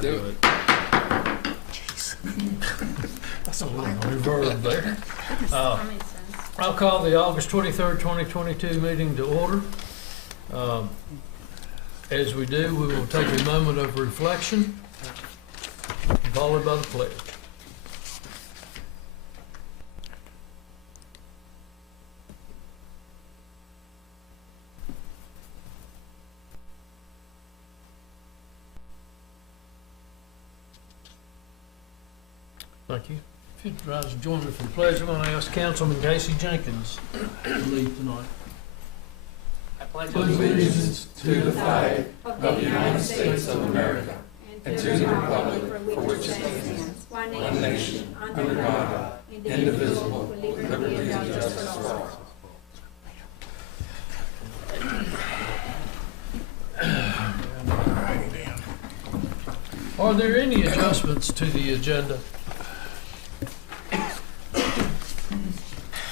Do it. That's a little reverb there. That makes sense. I'll call the August 23rd, 2022 meeting to order. As we do, we will take a moment of reflection, followed by the pledge. Thank you. If you'd rise and join me for the pledge, I'm going to ask Councilman Casey Jenkins to lead tonight. Pledge allegiance to the flag of the United States of America and to the republic for which it stands, one nation, under God, indivisible, with liberty and justice for all. Are there any adjustments to the agenda?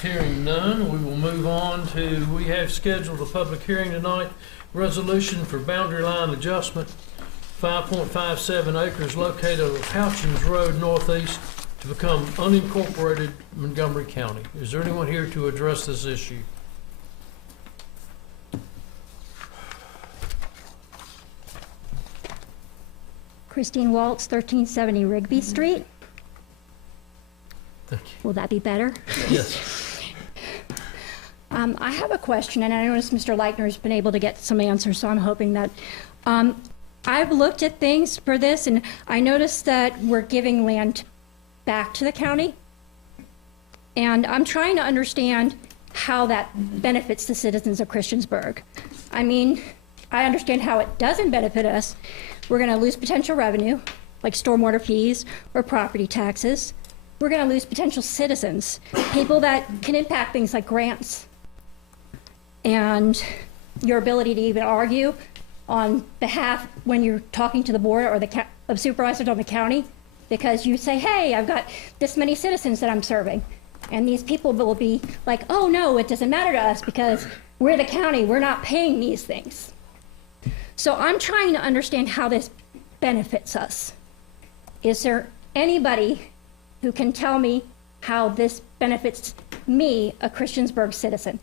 Hearing none, we will move on to, we have scheduled a public hearing tonight, resolution for boundary line adjustment, 5.57 acres located on Houchins Road Northeast to become unincorporated Montgomery County. Is there anyone here to address this issue? Christine Waltz, 1370 Rigby Street. Thank you. Will that be better? Yes. I have a question, and I noticed Mr. Leitner's been able to get some answers, so I'm hoping that. I've looked at things for this, and I noticed that we're giving land back to the county. And I'm trying to understand how that benefits the citizens of Christiansburg. I mean, I understand how it doesn't benefit us. We're going to lose potential revenue, like stormwater fees or property taxes. We're going to lose potential citizens, people that can impact things like grants and your ability to even argue on behalf when you're talking to the board or the of supervisors on the county, because you say, hey, I've got this many citizens that I'm serving. And these people will be like, oh no, it doesn't matter to us because we're the county, we're not paying these things. So I'm trying to understand how this benefits us. Is there anybody who can tell me how this benefits me, a Christiansburg citizen?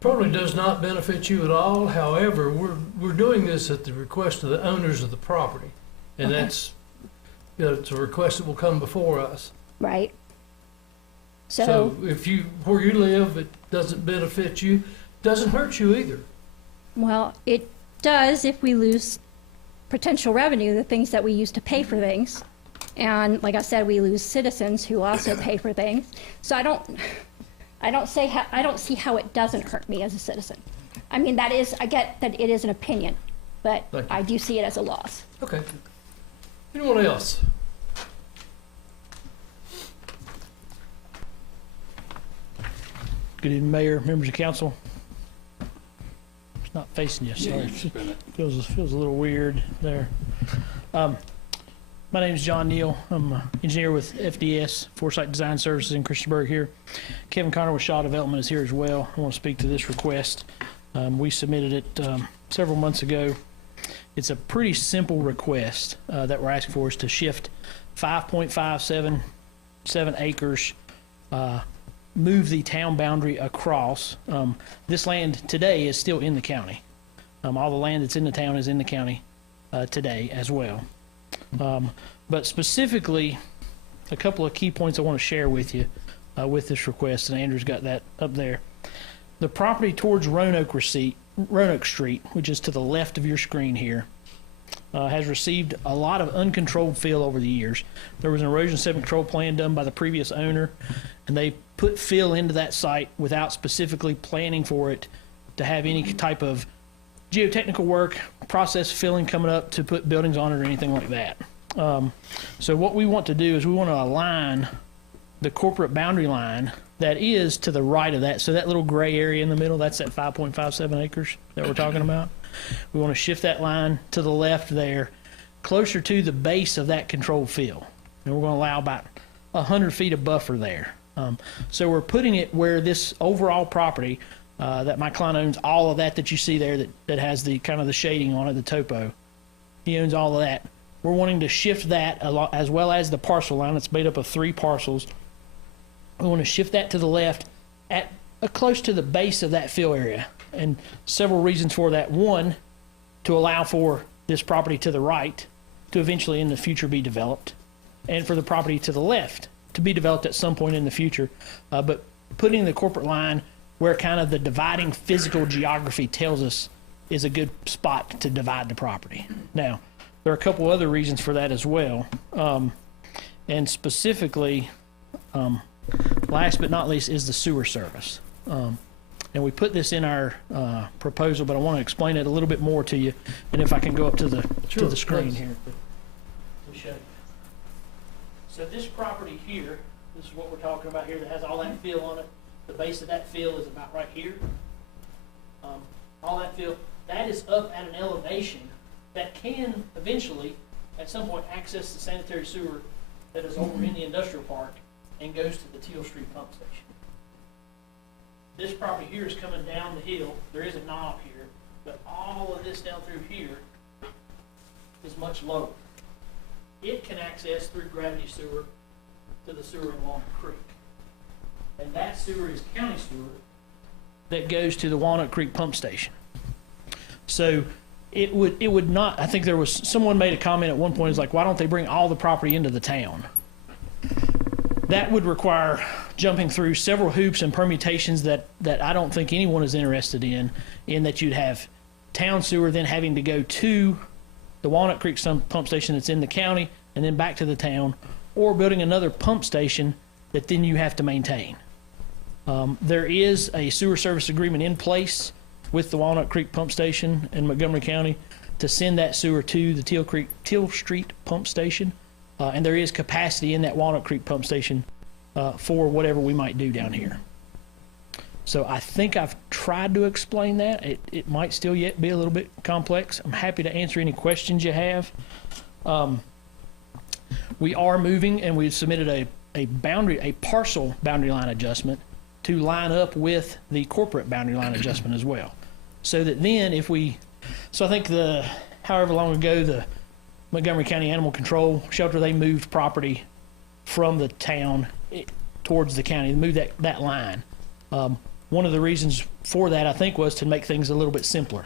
Probably does not benefit you at all. However, we're doing this at the request of the owners of the property. And Okay. that's, you know, it's a request that will come before us. Right? So if you, where you live, it doesn't benefit you, doesn't hurt you either. Well, it does if we lose potential revenue, the things that we use to pay for things. And like I said, we lose citizens who also pay for things. So I don't see how it doesn't hurt me as a citizen. I mean, I get that it is an opinion, but Thank you. I do see it as a loss. Okay. Anyone else? Good evening, Mayor, members of council. It's not facing you, sorry. It feels a little weird there. My name is John Neal. I'm an engineer with FDS, Foresight Design Services in Christiansburg here. Kevin Connor with Shaw Development is here as well. I want to speak to this request. We submitted it several months ago. It's a pretty simple request that we're asking for, is to shift 5.577 acres, move the town boundary across. This land today is still in the county. All the land that's in the town is in the county today as well. But specifically, a couple of key points I want to share with you with this request, and Andrew's got that up there. The property towards Roanoke Street, which is to the left of your screen here, has received a lot of uncontrolled fill over the years. There was an erosion sediment control plan done by the previous owner, and they put fill into that site without specifically planning for it to have any type of geotechnical work, process filling coming up to put buildings on it or anything like that. So what we want to do is we want to align the corporate boundary line that is to the right of that. So that little gray area in the middle, that's that 5.57 acres that we're talking about. We want to shift that line to the left there, closer to the base of that controlled fill. And we're going to allow about 100 feet of buffer there. So we're putting it where this overall property that my client owns, all of that you see there that has the kind of the shading on it, the topo. He owns all of that. We're wanting to shift that as well as the parcel line. It's made up of 3 parcels. We want to shift that to the left at close to the base of that fill area. And several reasons for that. One, to allow for this property to the right to eventually in the future be developed, and for the property to the left to be developed at some point in the future. But putting the corporate line where kind of the dividing physical geography tells us is a good spot to divide the property. Now, there are a couple other reasons for that as well. And specifically, last but not least, is the sewer service. And we put this in our proposal, but I want to explain it a little bit more to you. And if I can go up to the screen please. here to show you. So this property here, this is what we're talking about here that has all that fill on it. The base of that fill is about right here. All that fill, that is up at an elevation that can eventually, at some point, access the sanitary sewer that is over in the industrial park and goes to the Teal Street pump station. This property here is coming down the hill. There is a knob here, but all of this down through here is much lower. It can access through gravity sewer to the sewer along the creek. And that sewer is county sewer that goes to the Walnut Creek pump station. So it would not, I think there was, someone made a comment at one point, is like, why don't they bring all the property into the town? That would require jumping through several hoops and permutations that I don't think anyone is interested in that you'd have town sewer then having to go to the Walnut Creek pump station that's in the county and then back to the town, or building another pump station that then you have to maintain. There is a sewer service agreement in place with the Walnut Creek pump station in Montgomery County to send that sewer to the Teal Street pump station. And there is capacity in that Walnut Creek pump station for whatever we might do down here. So I think I've tried to explain that. It might still yet be a little bit complex. I'm happy to answer any questions you have. We are moving, and we've submitted a parcel boundary line adjustment to line up with the corporate boundary line adjustment as well. So that then so I think however long ago the Montgomery County Animal Control Shelter, they moved property from the town towards the county. They moved that line. One of the reasons for that, I think, was to make things a little bit simpler.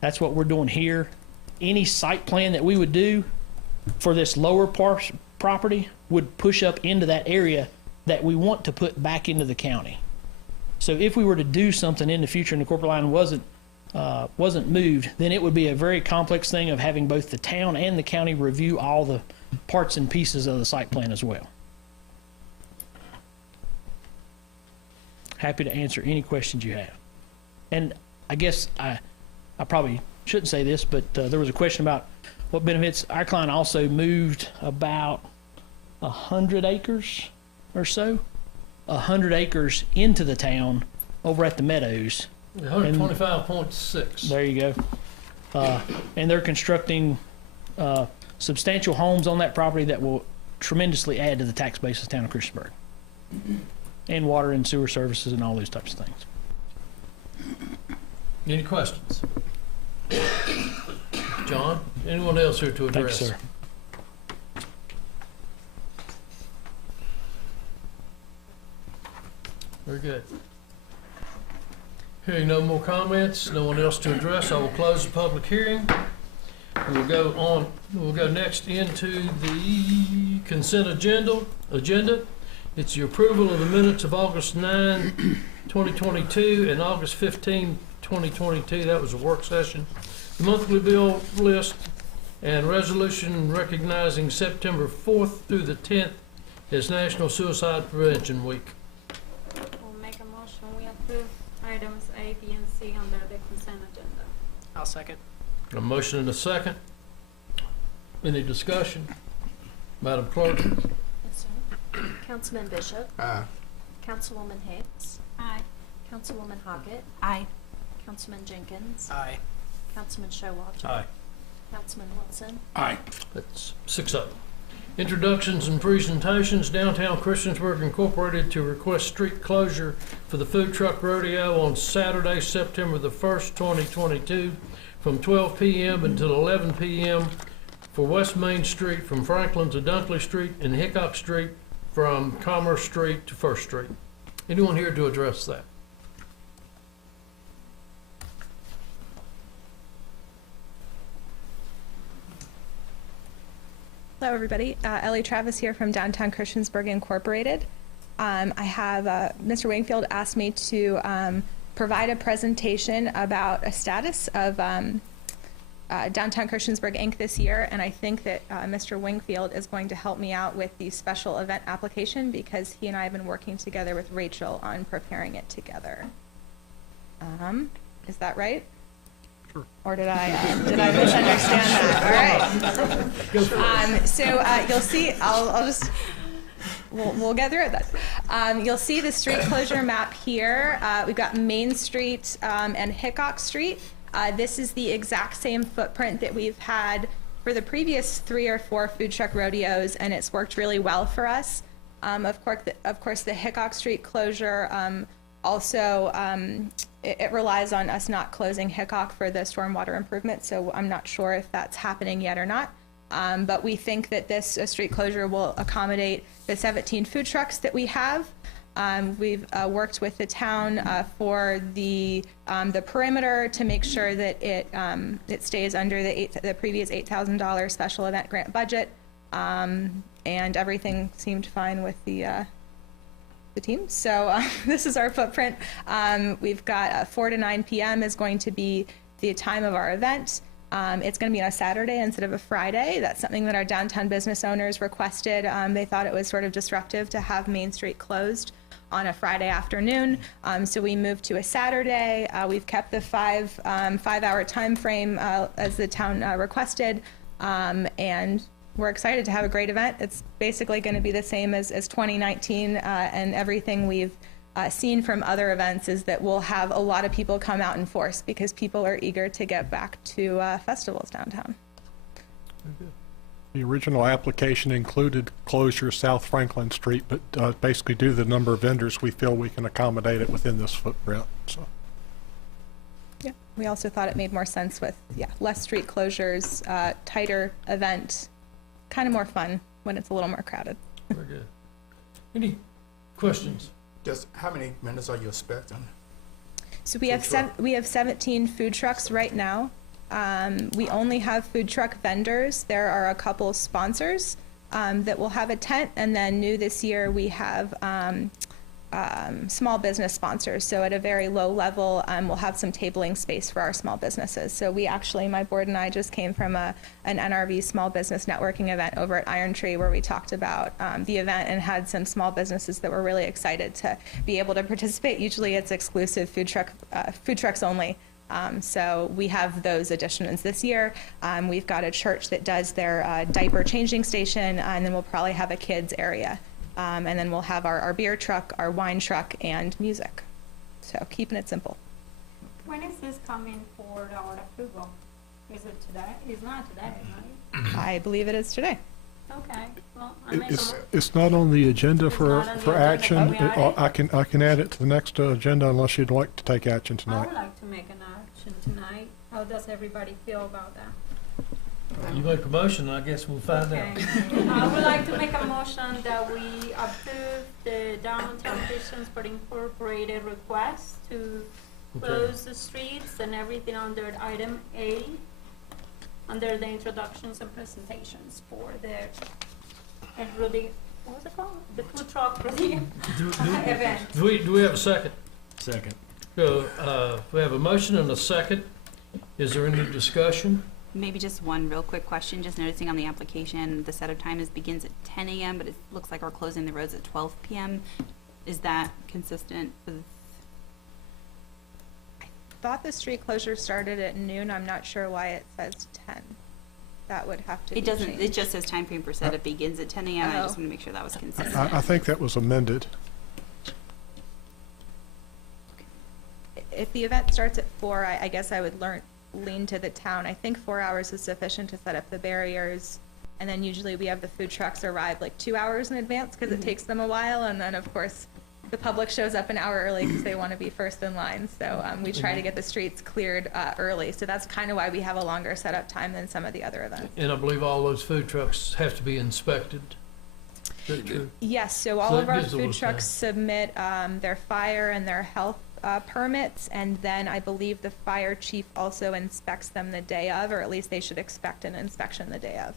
That's what we're doing here. Any site plan that we would do for this lower property would push up into that area that we want to put back into the county. So if we were to do something in the future and the corporate line wasn't moved, then it would be a very complex thing of having both the town and the county review all the parts and pieces of the site plan as well. Happy to answer any questions you have. And I guess I probably shouldn't say this, but there was a question about what benefits. Our client also moved about 100 acres or so, 100 acres into the town over at the Meadows. 125.6. There you go. And they're constructing substantial homes on that property that will tremendously add to the tax base of the town of Christiansburg. And water and sewer services and all those types of things. Any questions? John, anyone else here to address? Thanks, sir. Very good. Hearing no more comments, no one else to address, I will close the public hearing. We'll go next into the consent agenda. It's the approval of the minutes of August 9, 2022 and August 15, 2022. That was a work session. The monthly bill list and resolution recognizing September 4th through the 10th as National Suicide Prevention Week. We'll make a motion. We approve items A, B, and C under the consent agenda. I'll second. A motion and a second. Any discussion? Madam Clerk? Yes, sir. Councilman Bishop. Aye. Councilwoman Hicks. Aye. Councilwoman Hockett. Aye. Councilman Jenkins. Aye. Councilman Showalter. Aye. Councilman Wilson. Aye. That's 6-0. Introductions and presentations. Downtown Christiansburg Incorporated to request street closure for the food truck rodeo on Saturday, September the 1st, 2022 from 12 p.m. until 11 p.m. for West Main Street from Franklin to Dunkley Street and Hickok Street from Commerce Street to First Street. Anyone here to address that? Hello, everybody. Ellie Travis here from Downtown Christiansburg Incorporated. I have Mr. Wingfield asked me to provide a presentation about a status of Downtown Christiansburg Inc. this year, and I think that Mr. Wingfield is going to help me out with the special event application because he and I have been working together with Rachel on preparing it together. Is that right? Or did I misunderstand that? All right. So you'll see, we'll get through it then. You'll see the street closure map here. We've got Main Street and Hickok Street. This is the exact same footprint that we've had for the previous 3 or 4 food truck rodeos, and it's worked really well for us. Of course, the Hickok Street closure also, it relies on us not closing Hickok for the stormwater improvement, so I'm not sure if that's happening yet or not. But we think that this street closure will accommodate the 17 food trucks that we have. We've worked with the town for the perimeter to make sure that it stays under the previous $8,000 special event grant budget, and everything seemed fine with the team. So this is our footprint. We've got 4 to 9 p.m. is going to be the time of our event. It's going to be on a Saturday instead of a Friday. That's something that our downtown business owners requested. They thought it was sort of disruptive to have Main Street closed on a Friday afternoon. So we moved to a Saturday. We've kept the five-hour time frame as the town requested. And we're excited to have a great event. It's basically going to be the same as 2019, and everything we've seen from other events is that we'll have a lot of people come out in force because people are eager to get back to festivals downtown. The original application included closure South Franklin Street, but basically due to the number of vendors, we feel we can accommodate it within this footprint. So. Yeah, we also thought it made more sense with less street closures, tighter event, kind of more fun when it's a little more crowded. Very good. Any questions? Just how many vendors are you expecting? So we have 17 food trucks right now. We only have food truck vendors. There are a couple sponsors that will have a tent, and then new this year we have small business sponsors. So at a very low level, we'll have some tabling space for our small businesses. So we actually, my board and I just came from an NRV small business networking event over at Iron Tree where we talked about the event and had some small businesses that were really excited to be able to participate. Usually it's exclusive food trucks only. So we have those additions this year. We've got a church that does their diaper changing station, and then we'll probably have a kids area. And then we'll have our beer truck, our wine truck, and music. So keeping it simple. When is this coming for our approval? Is it today? It's not today, right? I believe it is today. Okay, well, I make It's not on the agenda It's for not on the agenda. action. Are we adding? I can add it to the next agenda unless you'd like to take action I tonight. would like to make an action tonight. How does everybody feel about that? You make a motion, I guess we'll find Okay. out. I would like to make a motion that we approve the Downtown Christiansburg Incorporated request to close the streets and everything under item A, under the introductions and presentations for the rodeo, what was it called? The food truck rodeo event. Do we have a second? Second. So, we have a motion and a second. Is there any discussion? Maybe just one real quick question, just noticing on the application, the setup time begins at 10 a.m., but it looks like we're closing the roads at 12 p.m. Is that consistent with? I thought the street closure started at noon. I'm not sure why it says 10. That would have to be It doesn't, changed. it just says time frame for setup begins at 10 a.m. I just want to make sure that was consistent. I think that was amended. If the event starts at 4, I guess I would lean to the town. I think 4 hours is sufficient to set up the barriers, and then usually we have the food trucks arrive like 2 hours in advance because it takes them a while, and then of course the public shows up an hour early because they want to be first in line. So we try to get the streets cleared early. So that's kind of why we have a longer setup time than some of the other events. And I believe all those food trucks have to be inspected. Is that true? Yes, so all So of that our gives a little food trucks submit their fire and their health permits, and then I believe the fire chief also inspects them the day of, or at least they should expect an inspection the day of.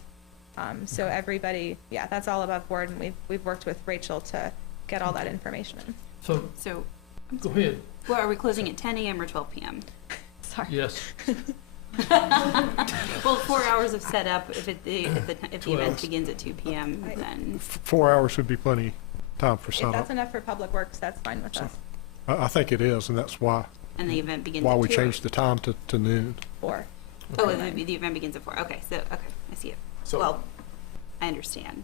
So everybody, yeah, that's all above board, and we've worked with Rachel to get all that information in. So, I'm go sorry. ahead. Well, are we closing at 10 a.m. or 12 p.m.? Sorry. Yes. Well, 4 hours of setup, if the event 12. begins at 2 p.m., then, 4 hours would be plenty time for If setup. that's enough for Public Works, that's fine with us. I think it is, and that's why and the event begins why at we 2. changed the time to noon. Or, Oh, the event begins at 4. Okay, I see it. So Well, I understand.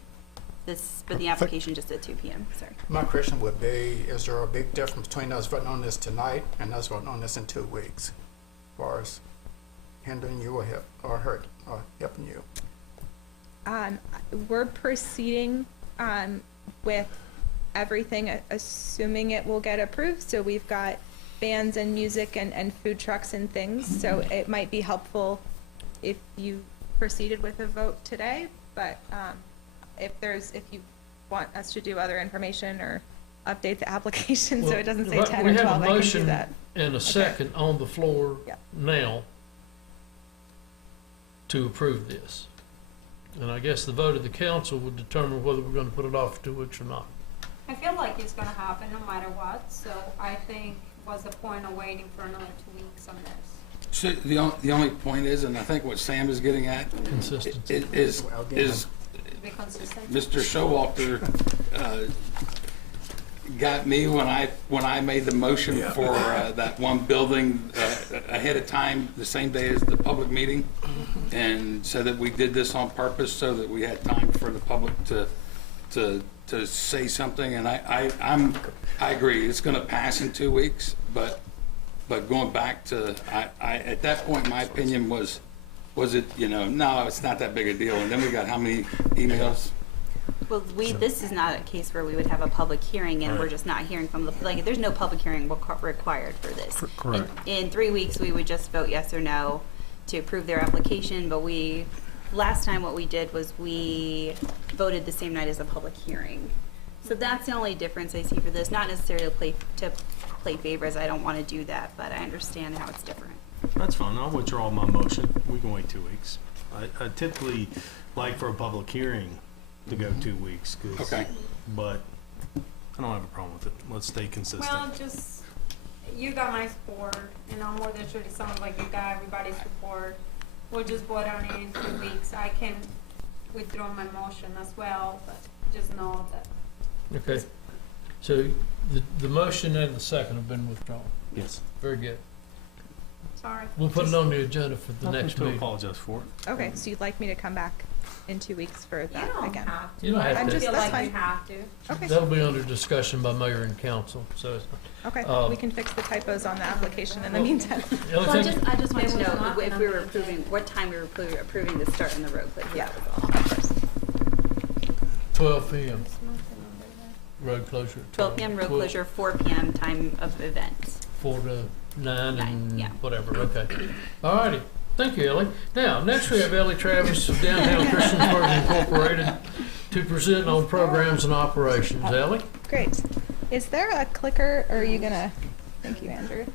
But the application just at 2 p.m., sorry. my question would be, is there a big difference between us voting on this tonight and us voting on this in 2 weeks? As far as hindering you or helping you? we're proceeding with everything, assuming it will get approved. So we've got bands and music and food trucks and things. So it might be helpful if you proceeded with a vote today, but if you want us to do other information or update the application so it doesn't say 10 or 12, I can do that. We have a motion and a second on the floor Yep. now to approve this. And I guess the vote of the council would determine whether we're gonna put it off for 2 weeks or not. I feel like it's gonna happen no matter what, so I think what's the point of waiting for another 2 weeks on this? So the only point is, and I think what Sam is getting at, Consistency. is Be consistent. Mr. Showalter got me when I made the motion for that one building ahead of time, the same day as the public meeting, and said that we did this on purpose so that we had time for the public to say something. And I agree, it's going to pass in 2 weeks, but going back to at that point, my opinion was it, no, it's not that big a deal. And then we got how many emails? Well, this is not a case where we would have a public hearing and we're just not hearing from there's no public hearing required for this. Correct. In 3 weeks, we would just vote yes or no to approve their application, but last time what we did was we voted the same night as a public hearing. So that's the only difference I see for this, not necessarily to play favorites, I don't want to do that, but I understand how it's different. That's fine. I'll withdraw my motion. We can wait 2 weeks. I typically like for a public hearing to go 2 weeks. Okay. But I don't have a problem with it. Let's stay consistent. Well, just, you got my support, and I'm more than sure it sounds like you got everybody's support. We'll just vote on it in 2 weeks. I can withdraw my motion as well, but just know that. Okay. So the motion and the second have been withdrawn. Yes. Very good. Sorry. We'll put it on the agenda for the Nothing next to meeting. apologize for it. Okay, so you'd like me to come back in 2 weeks for You that don't again? have to. You don't have I to. feel That's like fine. you have to. Okay, That'll be under discussion by mayor and council, so it's okay, we can fix the typos on the application in the meantime. the only Well, thing. I just wanted to There was know nothing if we on were the approving, what time we were approving the start in the road closure. Yeah. That was all. 12 p.m. road closure. 12 p.m. road closure, 4 p.m. time of events. 4 to 9 9, and yeah. whatever, okay. All righty, thank you, Ellie. Now, next we have Ellie Travis of Downtown Christiansburg Incorporated to present on programs and operations. Ellie? Great. Is there a clicker, or are you gonna, thank you, Andrew.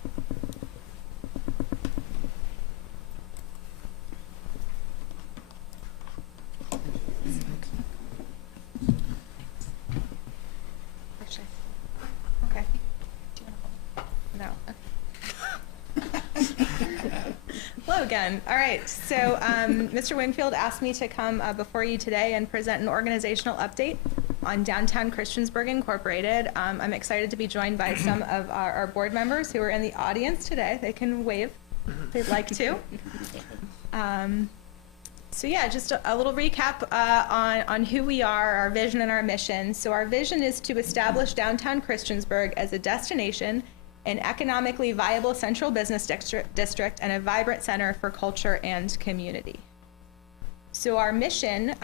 Okay. No. Hello again. All right, so Mr. Winfield asked me to come before you today and present an organizational update on Downtown Christiansburg Incorporated. I'm excited to be joined by some of our board members who are in the audience today. They can wave if they'd like to. So yeah, just a little recap on who we are, our vision and our mission. So our vision is to establish Downtown Christiansburg as a destination, an economically viable central business district, and a vibrant center for culture and community. So our mission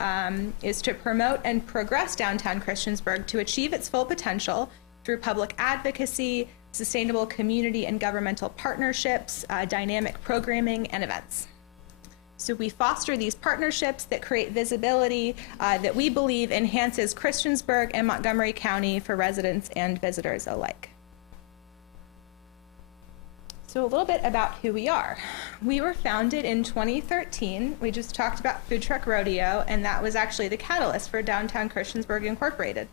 is to promote and progress Downtown Christiansburg to achieve its full potential through public advocacy, sustainable community and governmental partnerships, dynamic programming, and events. So we foster these partnerships that create visibility that we believe enhances Christiansburg and Montgomery County for residents and visitors alike. So a little bit about who we are. We were founded in 2013. We just talked about Food Truck Rodeo, and that was actually the catalyst for Downtown Christiansburg Incorporated.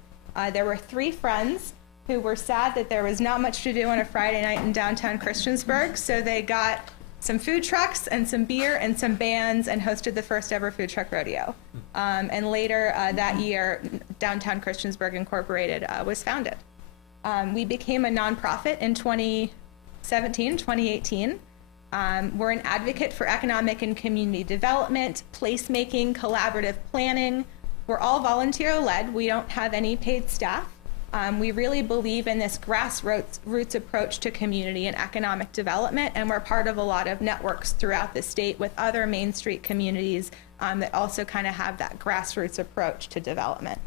There were 3 friends who were sad that there was not much to do on a Friday night in downtown Christiansburg, so they got some food trucks and some beer and some bands and hosted the first ever Food Truck Rodeo. And later that year, Downtown Christiansburg Incorporated was founded. We became a nonprofit in 2018. We're an advocate for economic and community development, placemaking, collaborative planning. We're all volunteer-led. We don't have any paid staff. We really believe in this grassroots approach to community and economic development, and we're part of a lot of networks throughout the state with other Main Street communities that also kind of have that grassroots approach to development.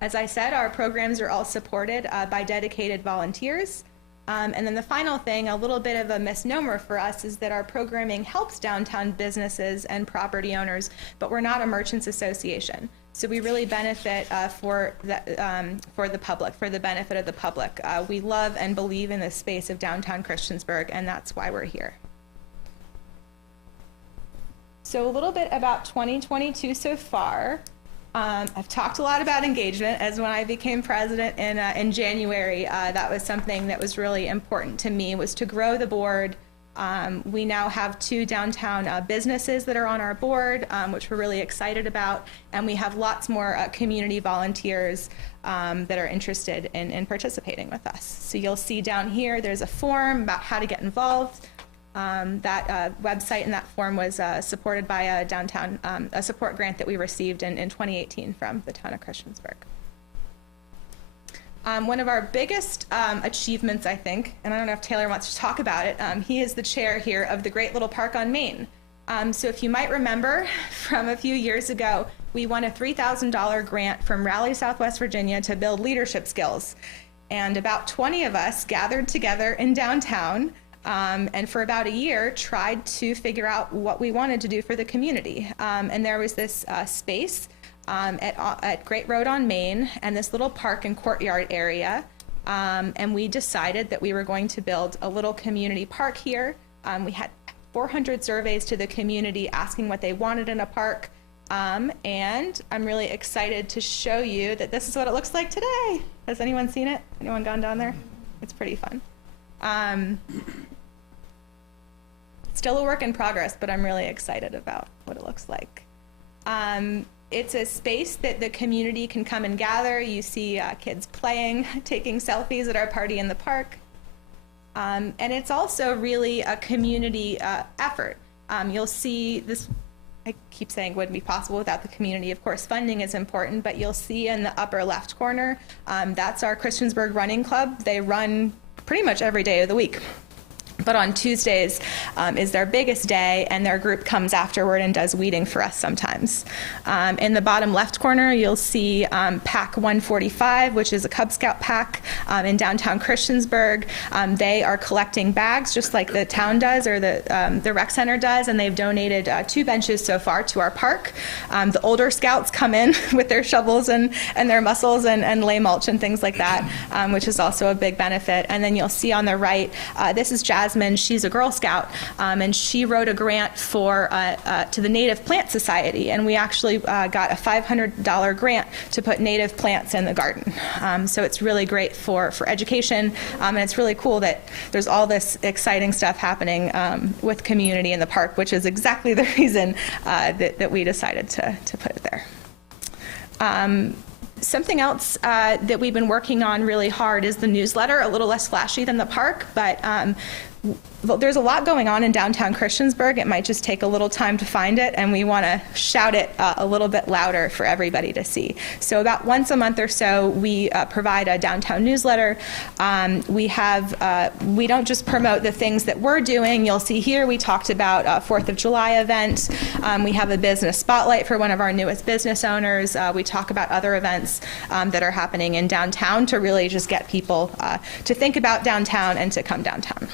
As I said, our programs are all supported by dedicated volunteers. And then the final thing, a little bit of a misnomer for us, is that our programming helps downtown businesses and property owners, but we're not a merchants association. So we really benefit for the public, for the benefit of the public. We love and believe in the space of downtown Christiansburg, and that's why we're here. So a little bit about 2022 so far. I've talked a lot about engagement, as when I became president in January, that was something that was really important to me, was to grow the board. We now have 2 downtown businesses that are on our board, which we're really excited about, and we have lots more community volunteers that are interested in participating with us. So you'll see down here, there's a form about how to get involved. That website and that form was supported by a support grant that we received in 2018 from the town of Christiansburg. One of our biggest achievements, I think, and I don't know if Taylor wants to talk about it, he is the chair here of the Great Little Park on Main. So if you might remember from a few years ago, we won a $3,000 grant from Raleigh, Southwest Virginia to build leadership skills. And about 20 of us gathered together in downtown and for about a year tried to figure out what we wanted to do for the community. And there was this space at Great Road on Main and this little park and courtyard area. And we decided that we were going to build a little community park here. We had 400 surveys to the community asking what they wanted in a park. And I'm really excited to show you that this is what it looks like today. Has anyone seen it? Anyone gone down there? It's pretty fun. Still a work in progress, but I'm really excited about what it looks like. It's a space that the community can come and gather. You see kids playing, taking selfies at our party in the park. And it's also really a community effort. You'll see this, I keep saying wouldn't be possible without the community. Of course, funding is important, but you'll see in the upper left corner, that's our Christiansburg Running Club. They run pretty much every day of the week. But on Tuesdays is their biggest day, and their group comes afterward and does weeding for us sometimes. In the bottom left corner, you'll see Pack 145, which is a Cub Scout pack in downtown Christiansburg. They are collecting bags just like the town does, or the rec center does, and they've donated 2 benches so far to our park. The older scouts come in with their shovels and their mussels and lay mulch and things like that, which is also a big benefit. And then you'll see on the right, this is Jasmine. She's a Girl Scout, and she wrote a grant to the Native Plant Society, and we actually got a $500 grant to put native plants in the garden. So it's really great for education, and it's really cool that there's all this exciting stuff happening with community in the park, which is exactly the reason that we decided to put it there. Something else that we've been working on really hard is the newsletter, a little less flashy than the park, but well, there's a lot going on in downtown Christiansburg. It might just take a little time to find it, and we want to shout it a little bit louder for everybody to see. So about once a month or so, we provide a downtown newsletter. We don't just promote the things that we're doing. You'll see here we talked about 4th of July event. We have a business spotlight for one of our newest business owners. We talk about other events that are happening in downtown to really just get people to think about downtown and to come downtown.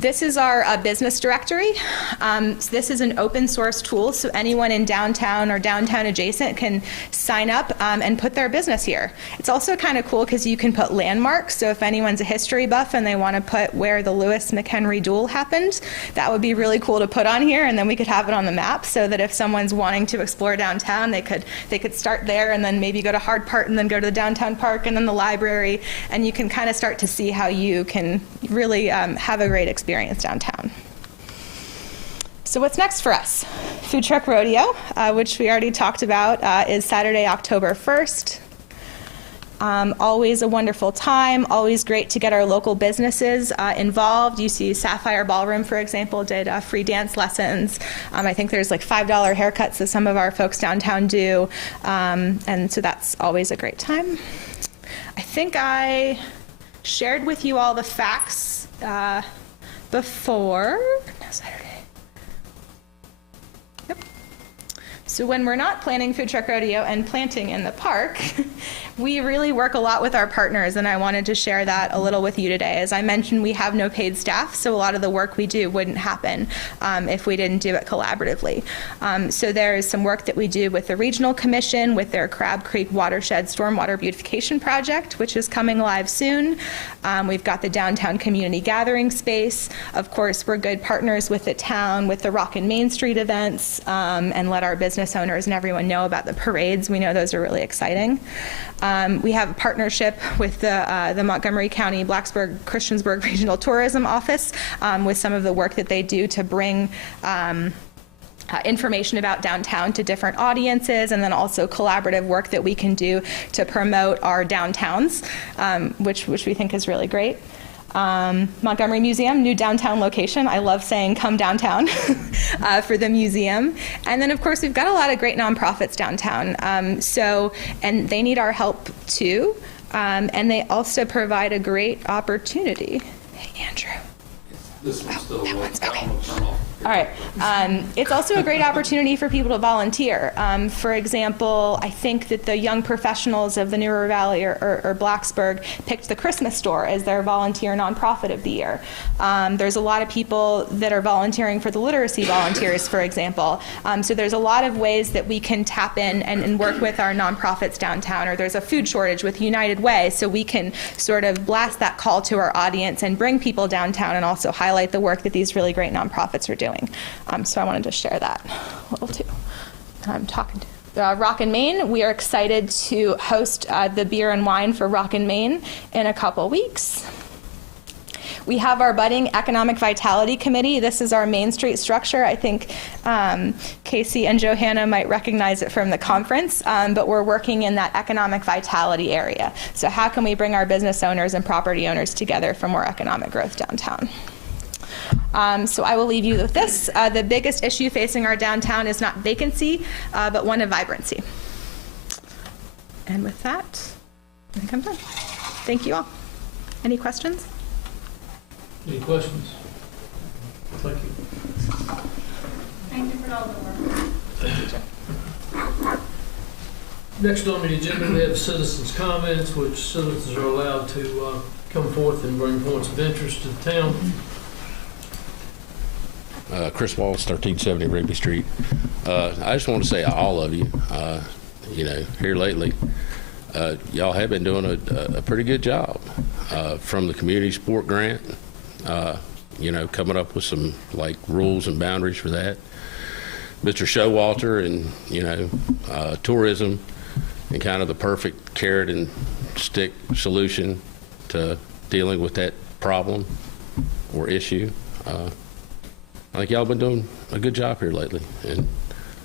This is our business directory. So this is an open source tool, so anyone in downtown or downtown adjacent can sign up and put their business here. It's also kind of cool because you can put landmarks, so if anyone's a history buff and they want to put where the Lewis McHenry duel happened, that would be really cool to put on here, and then we could have it on the map so that if someone's wanting to explore downtown, they could start there and then maybe go to Hard Part and then go to the downtown park and then the library, and you can kind of start to see how you can really have a great experience downtown. So what's next for us? Food Truck Rodeo, which we already talked about, is Saturday, October 1st. Always a wonderful time, always great to get our local businesses involved. You see Sapphire Ballroom, for example, did free dance lessons. I think there's like $5 haircuts that some of our folks downtown do, and so that's always a great time. I think I shared with you all the facts before. No, Saturday. Yep. So when we're not planning Food Truck Rodeo and planting in the park, we really work a lot with our partners, and I wanted to share that a little with you today. As I mentioned, we have no paid staff, so a lot of the work we do wouldn't happen if we didn't do it collaboratively. So there's some work that we do with the Regional Commission with their Crab Creek Watershed Stormwater Beautification Project, which is coming live soon. We've got the Downtown Community Gathering Space. Of course, we're good partners with the town, with the Rockin' Main Street events, and let our business owners and everyone know about the parades. We know those are really exciting. We have a partnership with the Montgomery County Blacksburg Christiansburg Regional Tourism Office with some of the work that they do to bring information about downtown to different audiences, and then also collaborative work that we can do to promote our downtowns, which we think is really great. Montgomery Museum, new downtown location. I love saying come downtown for the museum. And then of course we've got a lot of great nonprofits downtown. And they need our help too. And they also provide a great opportunity. Hey, Andrew. This one's still that one's okay. I'm gonna turn off. All right. It's also a great opportunity for people to volunteer. For example, I think that the young professionals of the New River Valley or Blacksburg picked the Christmas store as their volunteer nonprofit of the year. There's a lot of people that are volunteering for the literacy volunteers, for example. So there's a lot of ways that we can tap in and work with our nonprofits downtown, or there's a food shortage with United Way, so we can sort of blast that call to our audience and bring people downtown and also highlight the work that these really great nonprofits are doing. So I wanted to share that a little too. I'm talking to Rockin' Main. We are excited to host the beer and wine for Rockin' Main in a couple weeks. We have our budding Economic Vitality Committee. This is our Main Street structure. I think Casey and Johanna might recognize it from the conference, but we're working in that economic vitality area. So how can we bring our business owners and property owners together for more economic growth downtown? So I will leave you with this. The biggest issue facing our downtown is not vacancy, but one of vibrancy. And with that, I think I'm done. Thank you all. Any questions? Any questions? Thank you. Thank you for all the work. Next on the agenda, we have citizens' comments, which citizens are allowed to come forth and bring points of interest to the town. Chris Walls, 1370 Rigby Street. I just want to say all of you, here lately, y'all have been doing a pretty good job from the community support grant, coming up with some rules and boundaries for that. Mr. Showalter and, tourism and kind of the perfect carrot and stick solution to dealing with that problem or issue. I think y'all been doing a good job here lately, and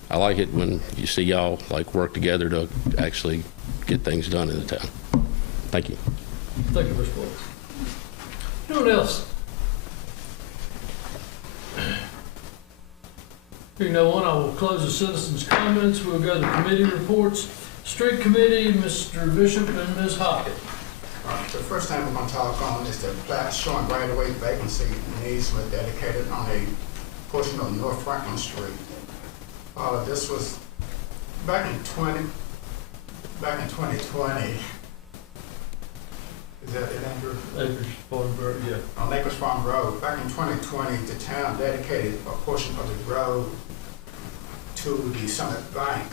I like it when you see y'all work together to actually get things done in the town. Thank you. Thank you, Mr. Walls. Anyone else? Hearing no one, I will close the citizens' comments. We'll go to committee reports. Street Committee, Mr. Bishop and Ms. Hockett. The first thing we're going to talk on is the plat showing right-of-way vacancy and easement dedicated on a portion of North Franklin Street. This was back in 2020. Is that it, Andrew? Acres Farm Road, yeah. On Acres Farm Road. Back in 2020, the town dedicated a portion of the road to the Summit Bank.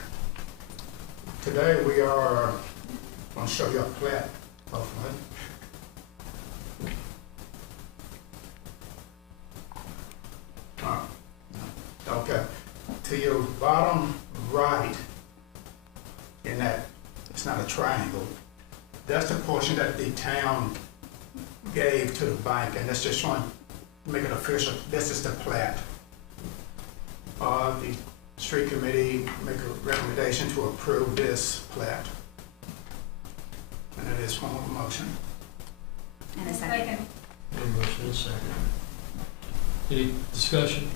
Today we are going to show you a plat, hopefully. Okay. To your bottom right, in that, it's not a triangle, that's the portion that the town gave to the bank, and that's just showing, make it official, this is the plat. The street committee make a recommendation to approve this plat. And it is form of a motion. And a second. Any motion and a second. Any discussion?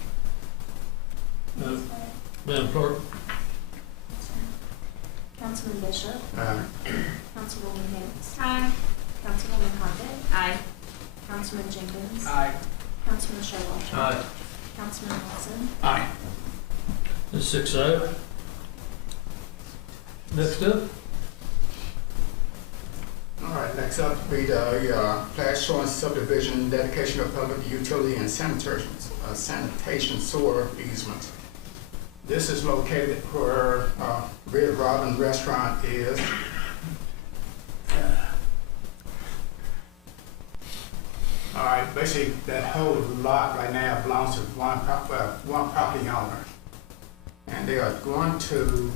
Madam Clerk? Councilman Bishop. Councilwoman Hicks. Aye. Councilwoman Hoggett. Aye. Councilman Jenkins. Aye. Councilman Showalter. Aye. Councilman Watson. Aye. It's 6-0. Next up? All right, next up will be the plat showing subdivision dedication of public utility and sanitation sewer easement. This is located where Red Robin Restaurant is. All right, basically that whole lot right now belongs to one property owner. And they are going to,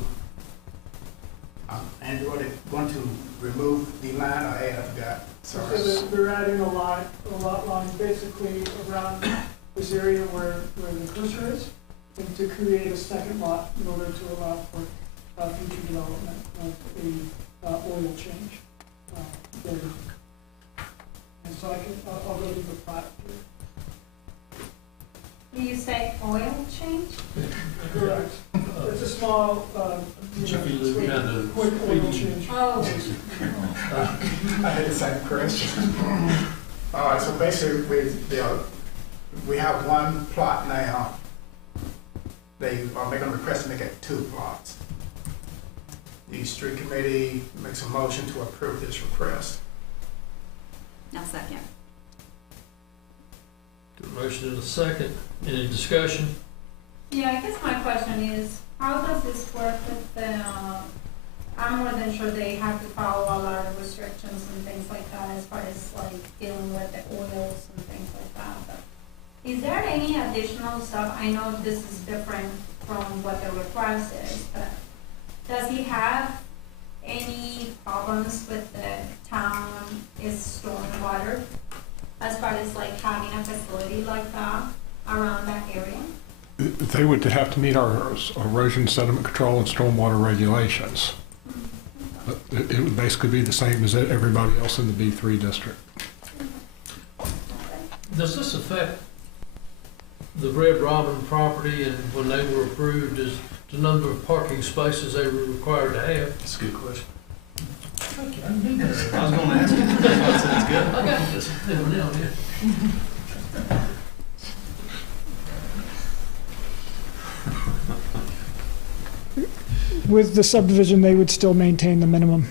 and are they going to remove the line or add? I forgot. Sorry. So they're adding a lot line basically around this area where the cursor is, and to create a second lot in order to allow for future development of the oil change there. And so I'll go to the plot here. Do you say oil change? Correct. It's a small, quick oil change. Oh. I had the same question. All right, so basically we have one plot now. They are making a request to make it 2 plots. The street committee makes a motion to approve this request. Now second. Motion and a second. Any discussion? Yeah, I guess my question is, how does this work with the, I'm more than sure they have to follow a lot of restrictions and things like that as far as like dealing with the oils and things like that, but is there any additional stuff? I know this is different from what the request is, but does he have any problems with the town is stormwater as far as like having a facility like that around that area? They would have to meet our erosion, sediment control, and stormwater regulations. But it would basically be the same as everybody else in the B3 district. Does this affect the Red Robin property and when they were approved, is the number of parking spaces they were required to have? That's a good question. Thank you. I knew that. I was going to ask you. That's good. I got this. Now, yeah. With the subdivision, they would still maintain the minimum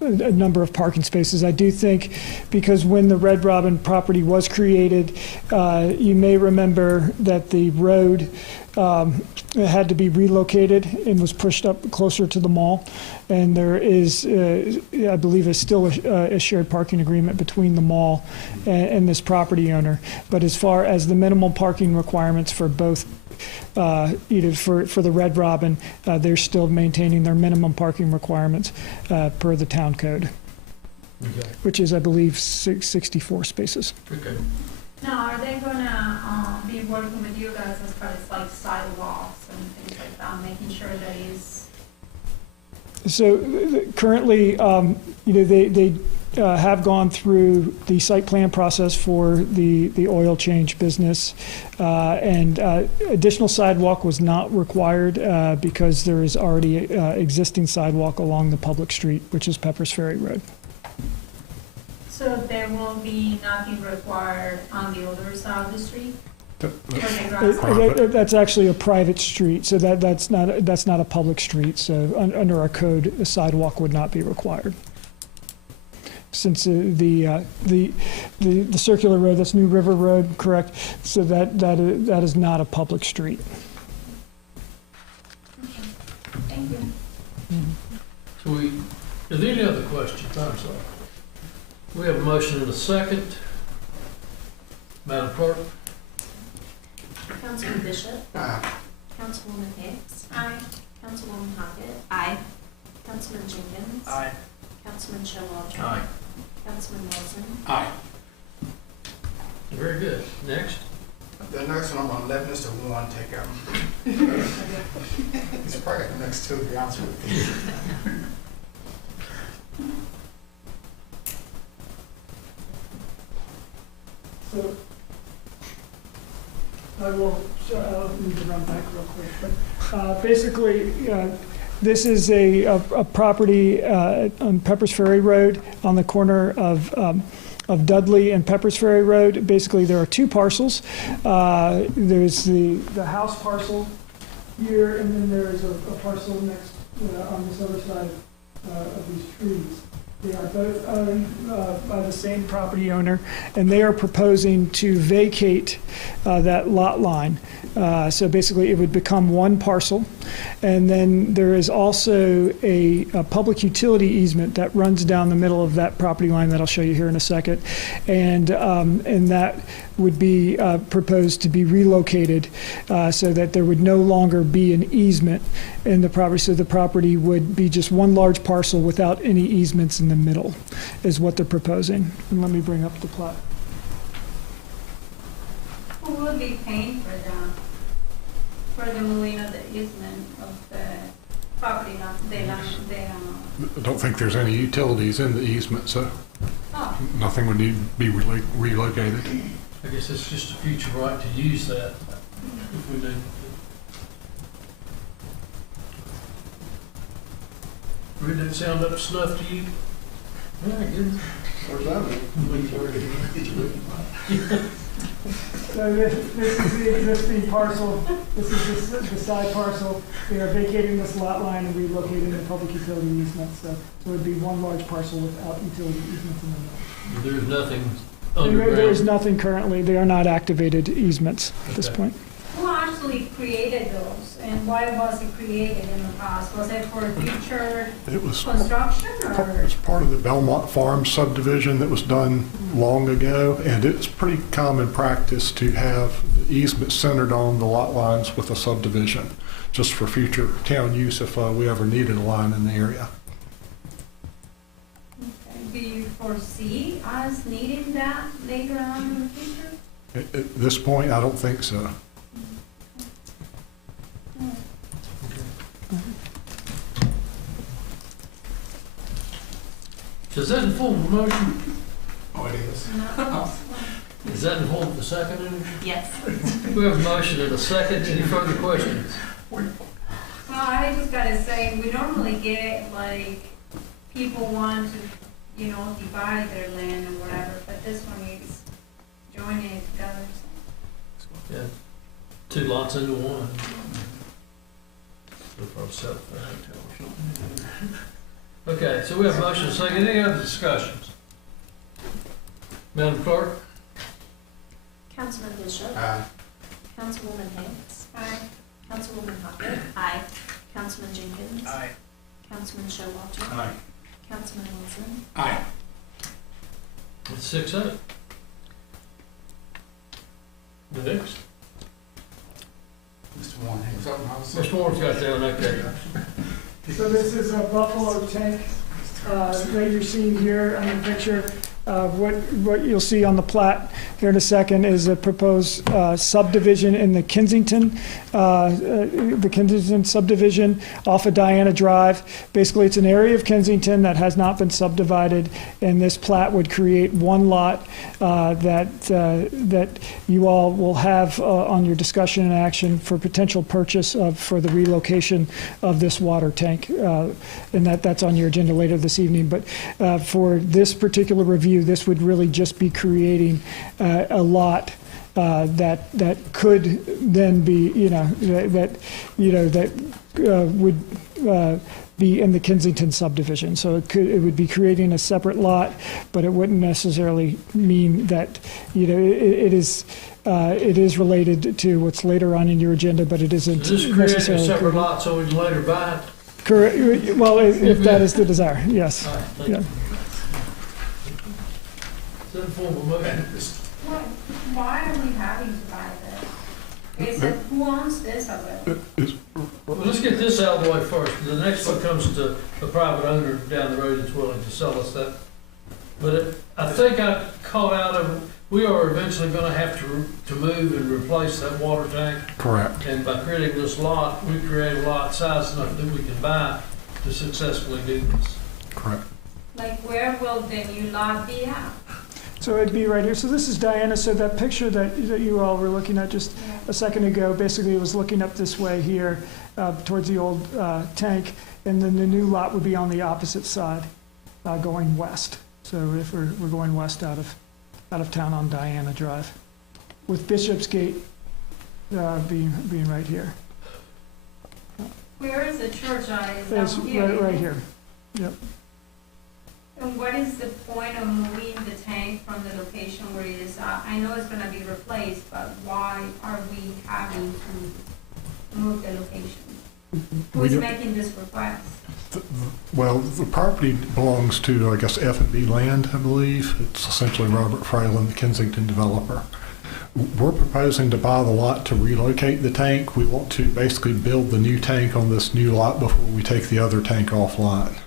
number of parking spaces. I do think because when the Red Robin property was created, you may remember that the road had to be relocated and was pushed up closer to the mall. And there is, I believe, is still a shared parking agreement between the mall and this property owner. But as far as the minimal parking requirements for both either for the Red Robin, they're still maintaining their minimum parking requirements per the town code, Okay. which is, I believe, 64 spaces. Okay. Now, are they gonna be working with you guys as far as like sidewalks and things like that, making sure that is? So currently, they have gone through the site plan process for the oil change business, and additional sidewalk was not required because there is already existing sidewalk along the public street, which is Peppers Ferry Road. So there will be nothing required on the other side of the street? For the grass? That's actually a private street, so that's not a public street. So under our code, a sidewalk would not be required. Since the circular road, that's New River Road, correct? So that is not a public street. Thank you. So are there any other questions? I'm sorry. We have a motion and a second. Madam Clerk? Councilman Bishop. Aye. Councilwoman Hicks. Aye. Councilwoman Hockett. Aye. Councilman Jenkins. Aye. Councilman Showalter. Aye. Councilman Wilson. Aye. Very good. Next. The next one, I'm gonna let Mr. Warren take out. He's probably got the next two, to be honest with you. So I will need to run back real quick, but basically, this is a property on Peppers Ferry Road on the corner of Dudley and Peppers Ferry Road. Basically, there are two parcels. There's the house parcel here, and then there is a parcel next on this other side of these trees. They are both owned by the same property owner, and they are proposing to vacate that lot line. So basically, it would become one parcel. And then there is also a public utility easement that runs down the middle of that property line that I'll show you here in a second. And that would be proposed to be relocated so that there would no longer be an easement in the property. So the property would be just one large parcel without any easements in the middle, is what they're proposing. And let me bring up the plot. Who will be paying for the moving of the easement of the property, not the land, I don't think there's any utilities in the easement, so oh, nothing would need to be relocated. I guess it's just a future right to use that if we do. Would that sound up to snuff to you? Yeah, good. So this is the existing parcel, this is the side parcel. They are vacating this lot line and relocating the public utility easement. So it would be one large parcel without utility easements in the middle. There's nothing There is underground. nothing currently, they are not activated easements at this Okay. point. who actually created those, and why was it created in the past? Was it for future It was construction, or? It's part of the Belmont Farm subdivision that was done long ago, and it's pretty common practice to have the easement centered on the lot lines with a subdivision, just for future town use if we ever needed a line in the area. Okay. Do you foresee us needing that later on in the future? At this point, I don't think so. Does that inform the motion? Oh, it is. Does that inform the second? Yes. We have a motion and a second. Any further questions? Well, I just gotta say, we normally get, like, people want to, divide their land and whatever, but this one is joining it together, so. Yeah. Two lots into one. So probably sell it for a hotel or something. Okay, so we have a motion and a second. Any other discussions? Madam Clerk? Councilman Bishop. Aye. Councilwoman Hicks. Aye. Councilwoman Hockett. Aye. Councilman Jenkins. Aye. Councilman Showalter. Aye. Councilman Wilson. Aye. It's 6-0. The next? Mr. Warren, hey, something else? Mr. Moore's got that one, okay. So this is a buffalo tank that you're seeing here on the picture. What you'll see on the plat here in a second is a proposed subdivision in the Kensington subdivision off of Diana Drive. Basically, it's an area of Kensington that has not been subdivided, and this plat would create one lot that you all will have on your discussion and action for potential purchase for the relocation of this water tank, and that's on your agenda later this evening. But for this particular review, this would really just be creating a lot that could then be, that would be in the Kensington subdivision. So it would be creating a separate lot, but it wouldn't necessarily mean that, it is related to what's later on in your agenda, but it isn't Just necessarily. create a separate lot so we can later buy it? Correct. Well, if that is the desire, yes. All right, thank Yeah. you. Is that a form of motion? Why are we having to buy this? Is it, who owns this already? Well, let's get this out of the way first. The next one comes to a private owner down the road that's willing to sell us that. But I think I caught out of, we are eventually gonna have to move and replace that water tank. Correct. And by creating this lot, we create a lot size enough that we can buy to successfully do this. Correct. Like, where will the new lot be at? So it'd be right here. So this is Diana. So that picture that you all were looking at just a second ago, basically it was looking up this way here towards the old tank, and then the new lot would be on the opposite side, going west. So if we're going west out of town on Diana Drive, with Bishopsgate being right here. Where is the church at? Is It's down here? right here. Yep. And what is the point of moving the tank from the location where it is at? I know it's gonna be replaced, but why are we having to move the location? Who's making this request? Well, the property belongs to, I guess, F&B Land, I believe. It's essentially Robert Fralin, the Kensington developer. We're proposing to buy the lot to relocate the tank. We want to basically build the new tank on this new lot before we take the other tank offline.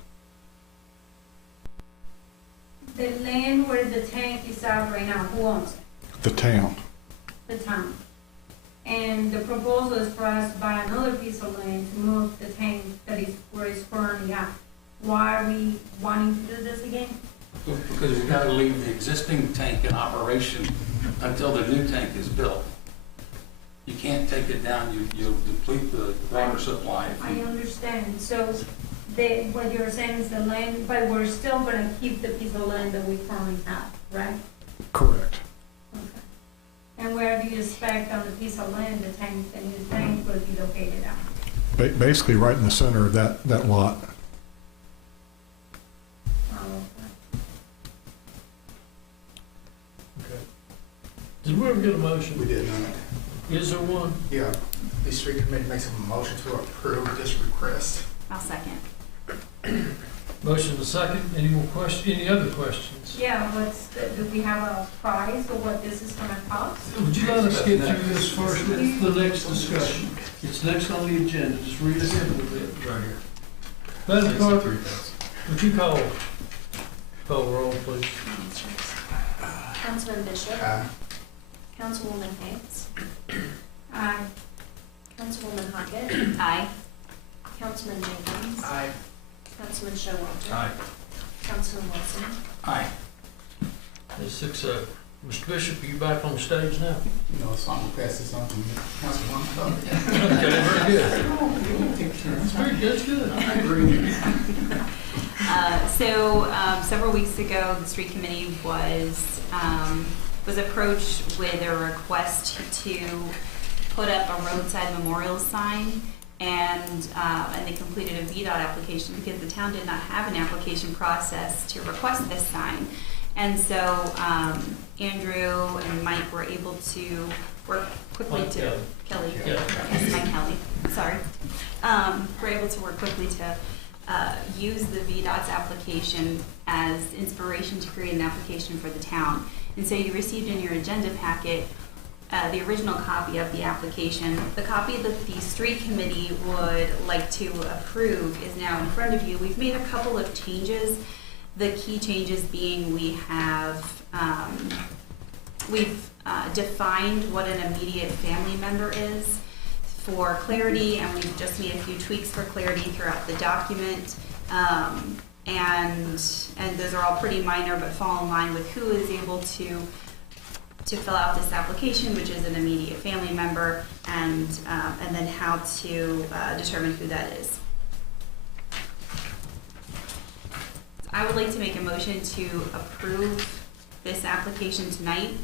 The land where the tank is at right now, who owns it? The town. The town. And the proposal is for us to buy another piece of land to move the tank that is where it's currently at. Why are we wanting to do this again? Because we've got to leave the existing tank in operation until the new tank is built. You can't take it down, you'll deplete the water supply. I understand. So what you're saying is the land, but we're still gonna keep the piece of land that we currently have, right? Correct. Okay. And where do you expect on the piece of land the new tank will be located at? Basically right in the center of that lot. Did we ever get a motion? We did not. Is there one? Yeah, the street committee makes a motion to approve this request. I'll second. Motion to second. Any more questions? Any other questions? Yeah, do we have a price or what this is gonna cost? Would you let us get through this first? It's the next discussion. It's next on the agenda. Just read it in a little bit right here. Madam Clerk, would you call roll, please? Councilman Bishop. Aye. Councilwoman Hicks. Aye. Councilwoman Hockett. Aye. Councilman Jenkins. Aye. Councilman Showalter. Aye. Councilman Wilson. Aye. It's 6-0. Mr. Bishop, are you back on stage now? No, so I'm gonna pass this on to Councilwoman. Okay, very good. That's very good. That's good. I agree. Several weeks ago, the street committee was approached with a request to put up a roadside memorial sign, and they completed a VDOT application because the town did not have an application process to request this sign. And so Andrew and Mike were able to work quickly to Kelly. Yes, Mike Kelly. Sorry. We're able to work quickly to use the VDOT's application as inspiration to create an application for the town. And so you received in your agenda packet the original copy of the application. The copy that the street committee would like to approve is now in front of you. We've made a couple of changes The key changes being we've defined what an immediate family member is for clarity, and we've just made a few tweaks for clarity throughout the document. And those are all pretty minor, but fall in line with who is able to fill out this application, which is an immediate family member, and then how to determine who that is. I would like to make a motion to approve this application tonight.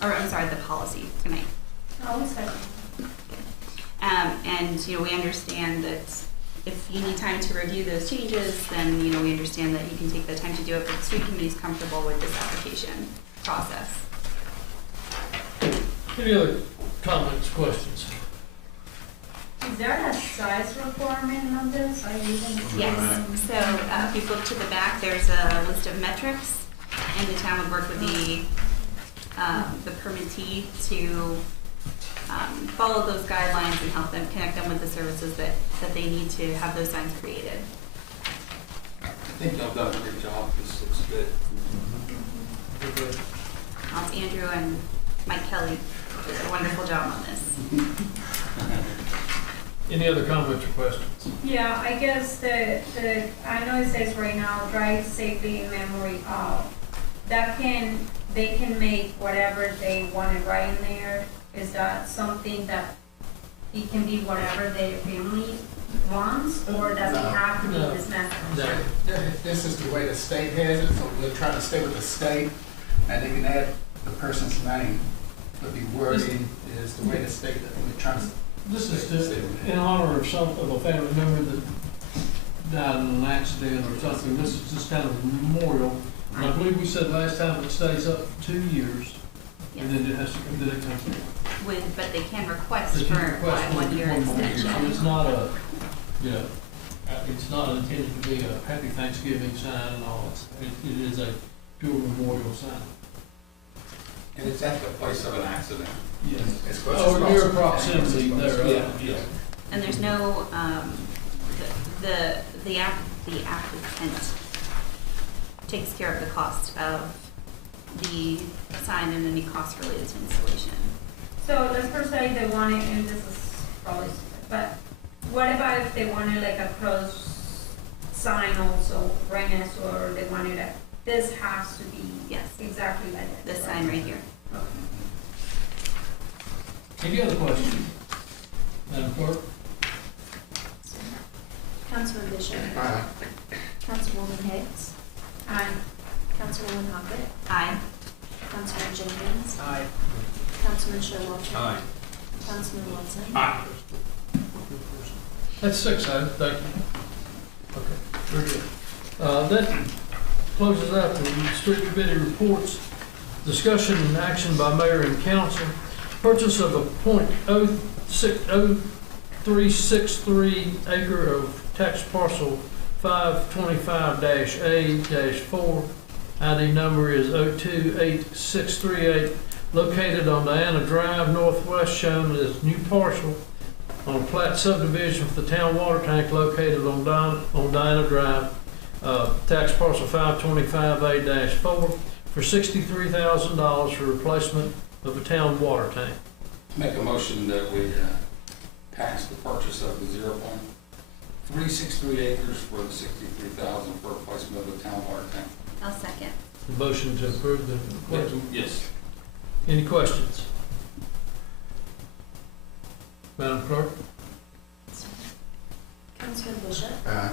Or, I'm sorry, the policy tonight. And, you know, we understand that if you need time to review those changes, then, you know, we understand that you can take the time to do it, but the street committee is comfortable with this application process. Any other comments, questions? Is there a size requirement on this? Yes, so if you flip to the back, there's a list of metrics, and the town would work with the permittee to follow those guidelines and help them, connect them with the services that they need to have those signs created. I think y'all done a great job. This looks good. It's Andrew and Mike Kelly did a wonderful job on this. Any other comments or questions? Yeah, I guess I know it says right now, drive safely in memory of. They can make whatever they want to write in there. Is that something that it can be whatever their family wants, or does it have to be this message? This is the way the state has it, so we're trying to stay with the state, and they can add the person's name, but the wording is the way the state, we're trying to. This is in honor of a family member that died in an accident or something. This is just kind of a memorial. And I believe we said last time it stays up for 2 years, and then it has to come to the company. But they can request for a 1 year extension. So it's not it's not intended to be a Happy Thanksgiving sign and all. It is a pure memorial sign. And it's at the place of an accident. Yes. Or near proximity there. Yeah. And there's no, the applicant takes care of the cost of the sign and any cost related to installation. So let's first say they want it, and this is probably stupid, but what about if they wanted like a cross sign also, right next, or they wanted a, this has to be Yes. exactly like This this. sign right here. Any other questions? Madam Clerk? Councilman Bishop. Aye. Councilwoman Hicks. Aye. Councilwoman Hockett. Aye. Councilman Jenkins. Aye. Councilman Showalter. Aye. Councilman Wilson. Aye. That's 6, thank you. Okay, very good. That closes out the street committee reports. Discussion and action by mayor and council. Purchase of a .0363 acre of tax parcel 525-A-4. ID number is 028638, located on Diana Drive Northwest, shown as new parcel on a plat subdivision for the town water tank located on Diana Drive, tax parcel 525A-4, for $63,000 for replacement of a town water tank. Make a motion that we pass the purchase of the 0.363 acres for the $63,000 for replacement of the town water tank. I'll second. The motion to approve the request. Yes. Any questions? Madam Clerk? Councilman Bishop. Aye.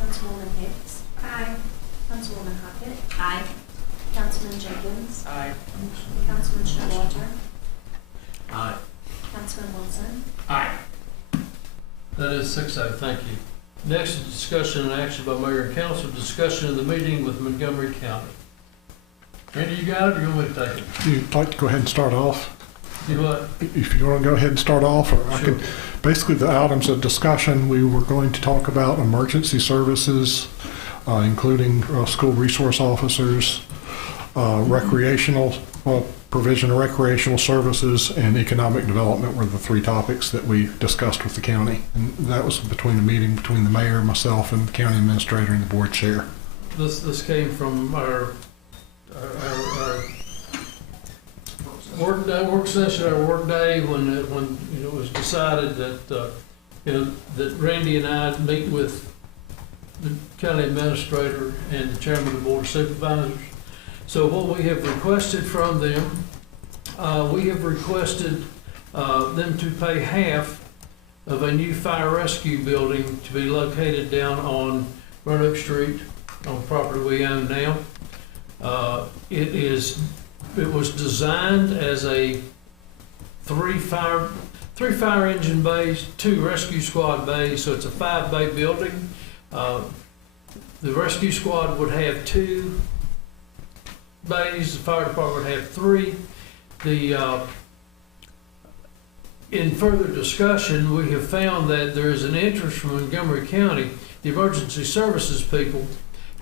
Councilwoman Hicks. Aye. Councilwoman Hockett. Aye. Councilman Jenkins. Aye. Councilman Showalter. Aye. Councilman Wilson. Aye. That is 6-0, thank you. Next is discussion and action by mayor and council, discussion of the meeting with Montgomery County. Randy, you got it, or you want me to take it? You'd like to go ahead and start off? You what? If you want to go ahead and start off, or I Sure. can, basically the items of discussion, we were going to talk about emergency services, including school resource officers, recreational, well, provision of recreational services, and economic development were the three topics that we discussed with the county. And that was between a meeting between the mayor, myself, and the county administrator and the board chair. This came from our work session, our work day, when it was decided that that Randy and I meet with the county administrator and the chairman of the board of supervisors. So what we have requested from them, we have requested them to pay half of a new fire rescue building to be located down on Roanoke Street, on property we own now. It was designed as a three fire engine bays, 2 rescue squad bays, so it's a 5-bay building. The rescue squad would have 2 bays, the fire department would have 3. In further discussion, we have found that there is an interest from Montgomery County, the emergency services people,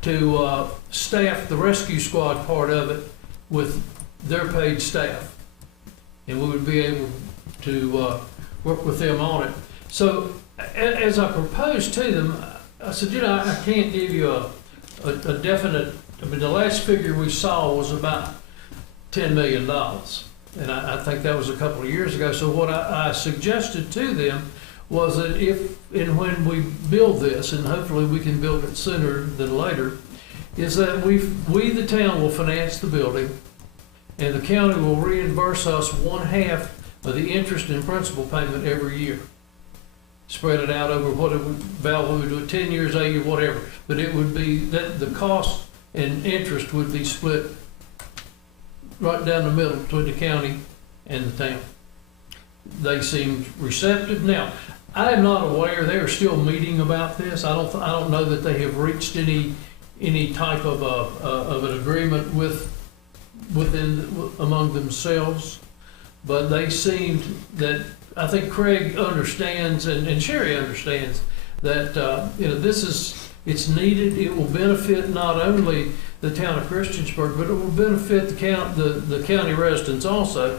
to staff the rescue squad part of it with their paid staff. And we would be able to work with them on it. So as I proposed to them, I said, I can't give you a definite, the last figure we saw was about $10 million. And I think that was a couple of years ago. So what I suggested to them was that if and when we build this, and hopefully we can build it sooner than later, is that we the town will finance the building, and the county will reimburse us 1/2 of the interest and principal payment every year. Spread it out over what it would do, 10 years, 8 years, whatever. But it would be that the cost and interest would be split right down the middle between the county and the town. They seemed receptive. Now, I am not aware, they are still meeting about this. I don't know that they have reached any type of an agreement among themselves, but they seemed that, I think Craig understands and Sherry understands that it's needed. It will benefit not only the town of Christiansburg, but it will benefit the county residents also,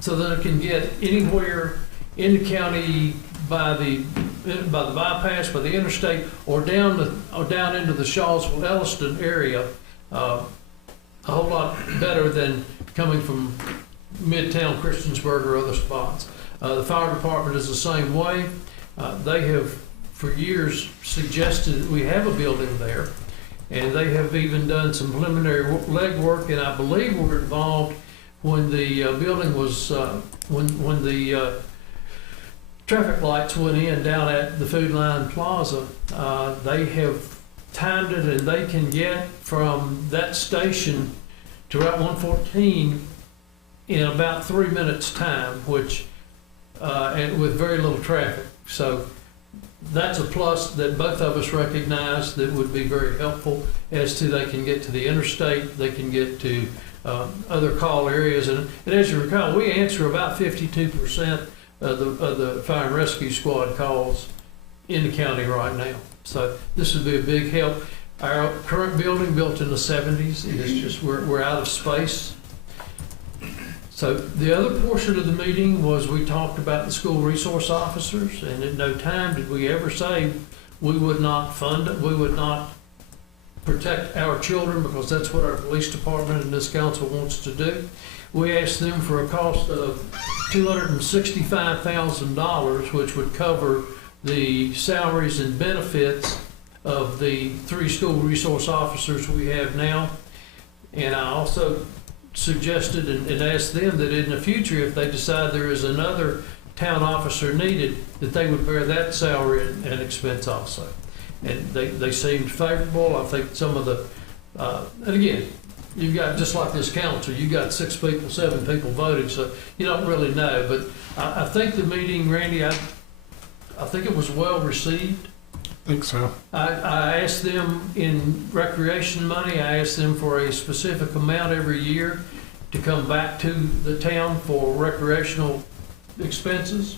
so that it can get anywhere in the county by the bypass, by the interstate, or down into the Shawsville, Elliston area, a whole lot better than coming from Midtown Christiansburg or other spots. The fire department is the same way. They have for years suggested that we have a building there, and they have even done some preliminary legwork, and I believe were involved when the building was, when the traffic lights went in down at the Food Line Plaza. They have timed it, and they can get from that station to Route 114 in about 3 minutes time, which, and with very little traffic. So that's a plus that both of us recognize that would be very helpful as to they can get to the interstate, they can get to other call areas. And as you recall, we answer about 52% of the fire and rescue squad calls in the county right now. So this would be a big help. Our current building, built in the 70s, is just, we're out of space. So the other portion of the meeting was we talked about the school resource officers, and at no time did we ever say we would not fund it, we would not protect our children, because that's what our police department and this council wants to do. We asked them for a cost of $265,000, which would cover the salaries and benefits of the 3 school resource officers we have now. And I also suggested and asked them that in the future, if they decide there is another town officer needed, that they would bear that salary and expense also. And they seemed favorable. I think some of the, and again, you've got, just like this council, you got 6 people, 7 people voted, so you don't really know. But I think the meeting, Randy, I think it was well received. I think so. I asked them in recreation money, I asked them for a specific amount every year to come back to the town for recreational expenses.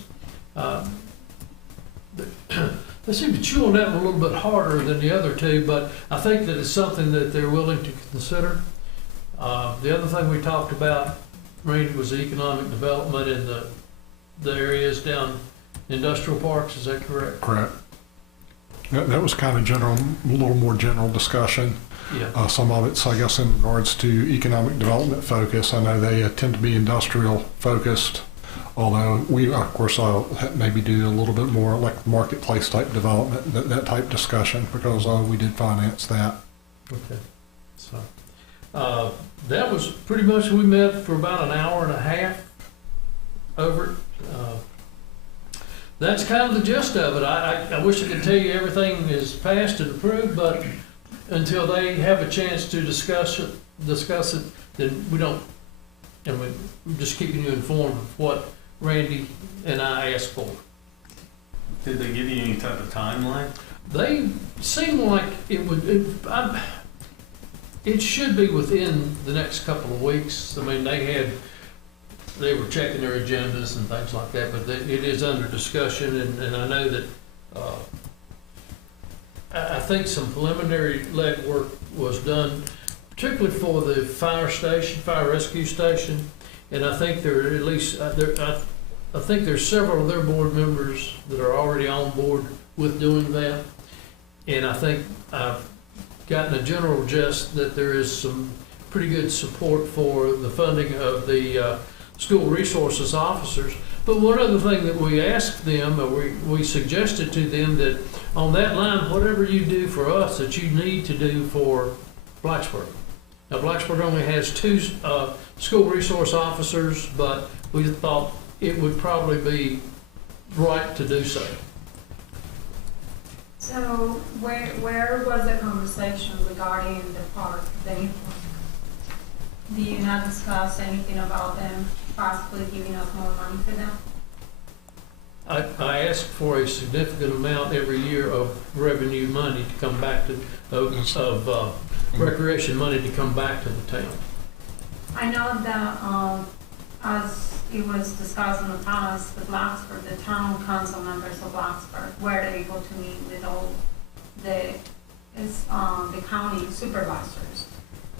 They seem to chew on that one a little bit harder than the other 2, but I think that it's something that they're willing to consider. The other thing we talked about, Randy, was the economic development in the areas down industrial parks, is that correct? Correct. That was kind of general, a little more general discussion. Yeah. Some of it's, I guess, in regards to economic development focus. I know they tend to be industrial focused, although we, of course, maybe do a little bit more like marketplace type development, that type discussion, because we did finance that. Okay. So, that was pretty much, we met for about an hour and a half over it. That's kind of the gist of it. I wish I could tell you everything is passed and approved, but until they have a chance to discuss it, then we don't, and we're just keeping you informed of what Randy and I asked for. Did they give you any type of timeline? They seem like it should be within the next couple of weeks. I mean, they were checking their agendas and things like that, but it is under discussion, and I know that, I think some preliminary legwork was done, particularly for the fire rescue station, and I think there are at least, I think there's several of their board members that are already on board with doing that, and I think I've gotten a general gist that there is some pretty good support for the funding of the school resources officers. But one other thing that we asked them, or we suggested to them, that on that line, whatever you do for us, that you need to do for Blacksburg. Now, Blacksburg only has 2 school resource officers, but we thought it would probably be right to do so. So where was the conversation regarding the park? Do you not discuss anything about them possibly giving us more money for them? I asked for a significant amount every year of revenue money to come back to, of recreation money to come back to the town. I know that as it was discussed in the past, the Blacksburg, the town council members of Blacksburg were able to meet with all the county supervisors.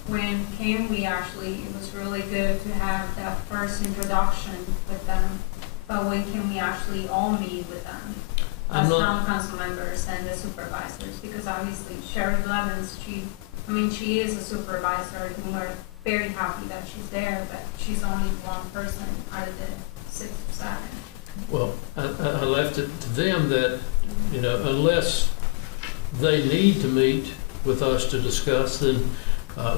When came, it was really good to have that first introduction with them, but when can we actually all meet with them as town council members and the supervisors? Because obviously Sherry Blevins, she is a supervisor, and we're very happy that she's there, but she's only one person out of the 6 or 7. Well, I left it to them that, unless they need to meet with us to discuss, then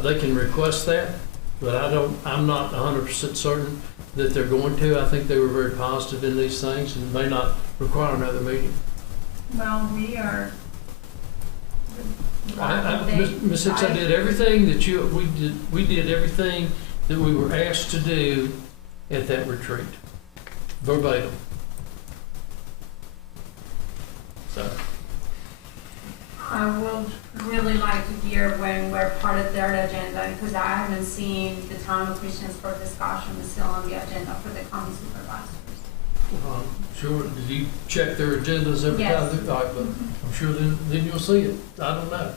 they can request that, but I'm not 100% certain that they're going to. I think they were very positive in these things and may not require another meeting. Well, we are. Ms. Hicks, I did everything that we did everything that we were asked to do at that retreat, verbatim. So. I would really like to hear when we're part of their agenda, because I haven't seen the town of Christiansburg discussion is still on the agenda for the county supervisors. Sure. Did you check their agendas every yes. time? All right, but I'm sure then you'll see it. I don't know.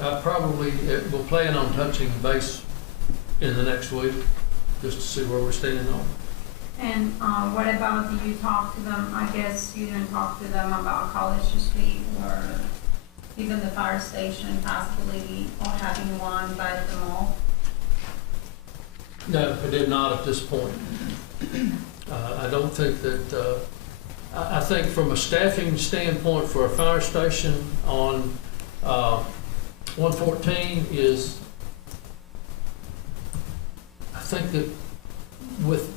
I probably will plan on touching base in the next week just to see where we're standing on. And what about, do you talk to them? I guess you didn't talk to them about College Street or even the fire station possibility or having one by the mall? No, I did not at this point. I don't think that, I think from a staffing standpoint for a fire station on 114 is, I think that with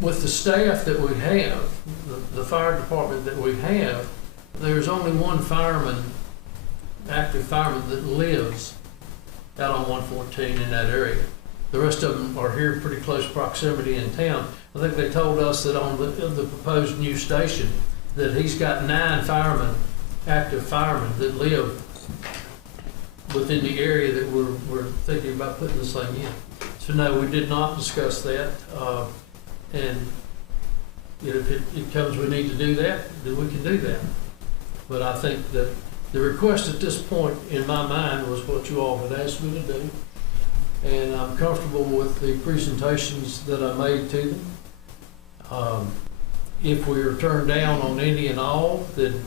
the staff that we have, the fire department that we have, there's only one fireman, active fireman, that lives out on 114 in that area. The rest of them are here pretty close proximity in town. I think they told us that on the proposed new station that he's got 9 firemen, active firemen, that live within the area that we're thinking about putting this thing in. So no, we did not discuss that. And if it comes we need to do that, then we can do that. But I think that the request at this point, in my mind, was what you all had asked me to do. and I'm comfortable with the presentations that I made to them. If we are turned down on any and all, then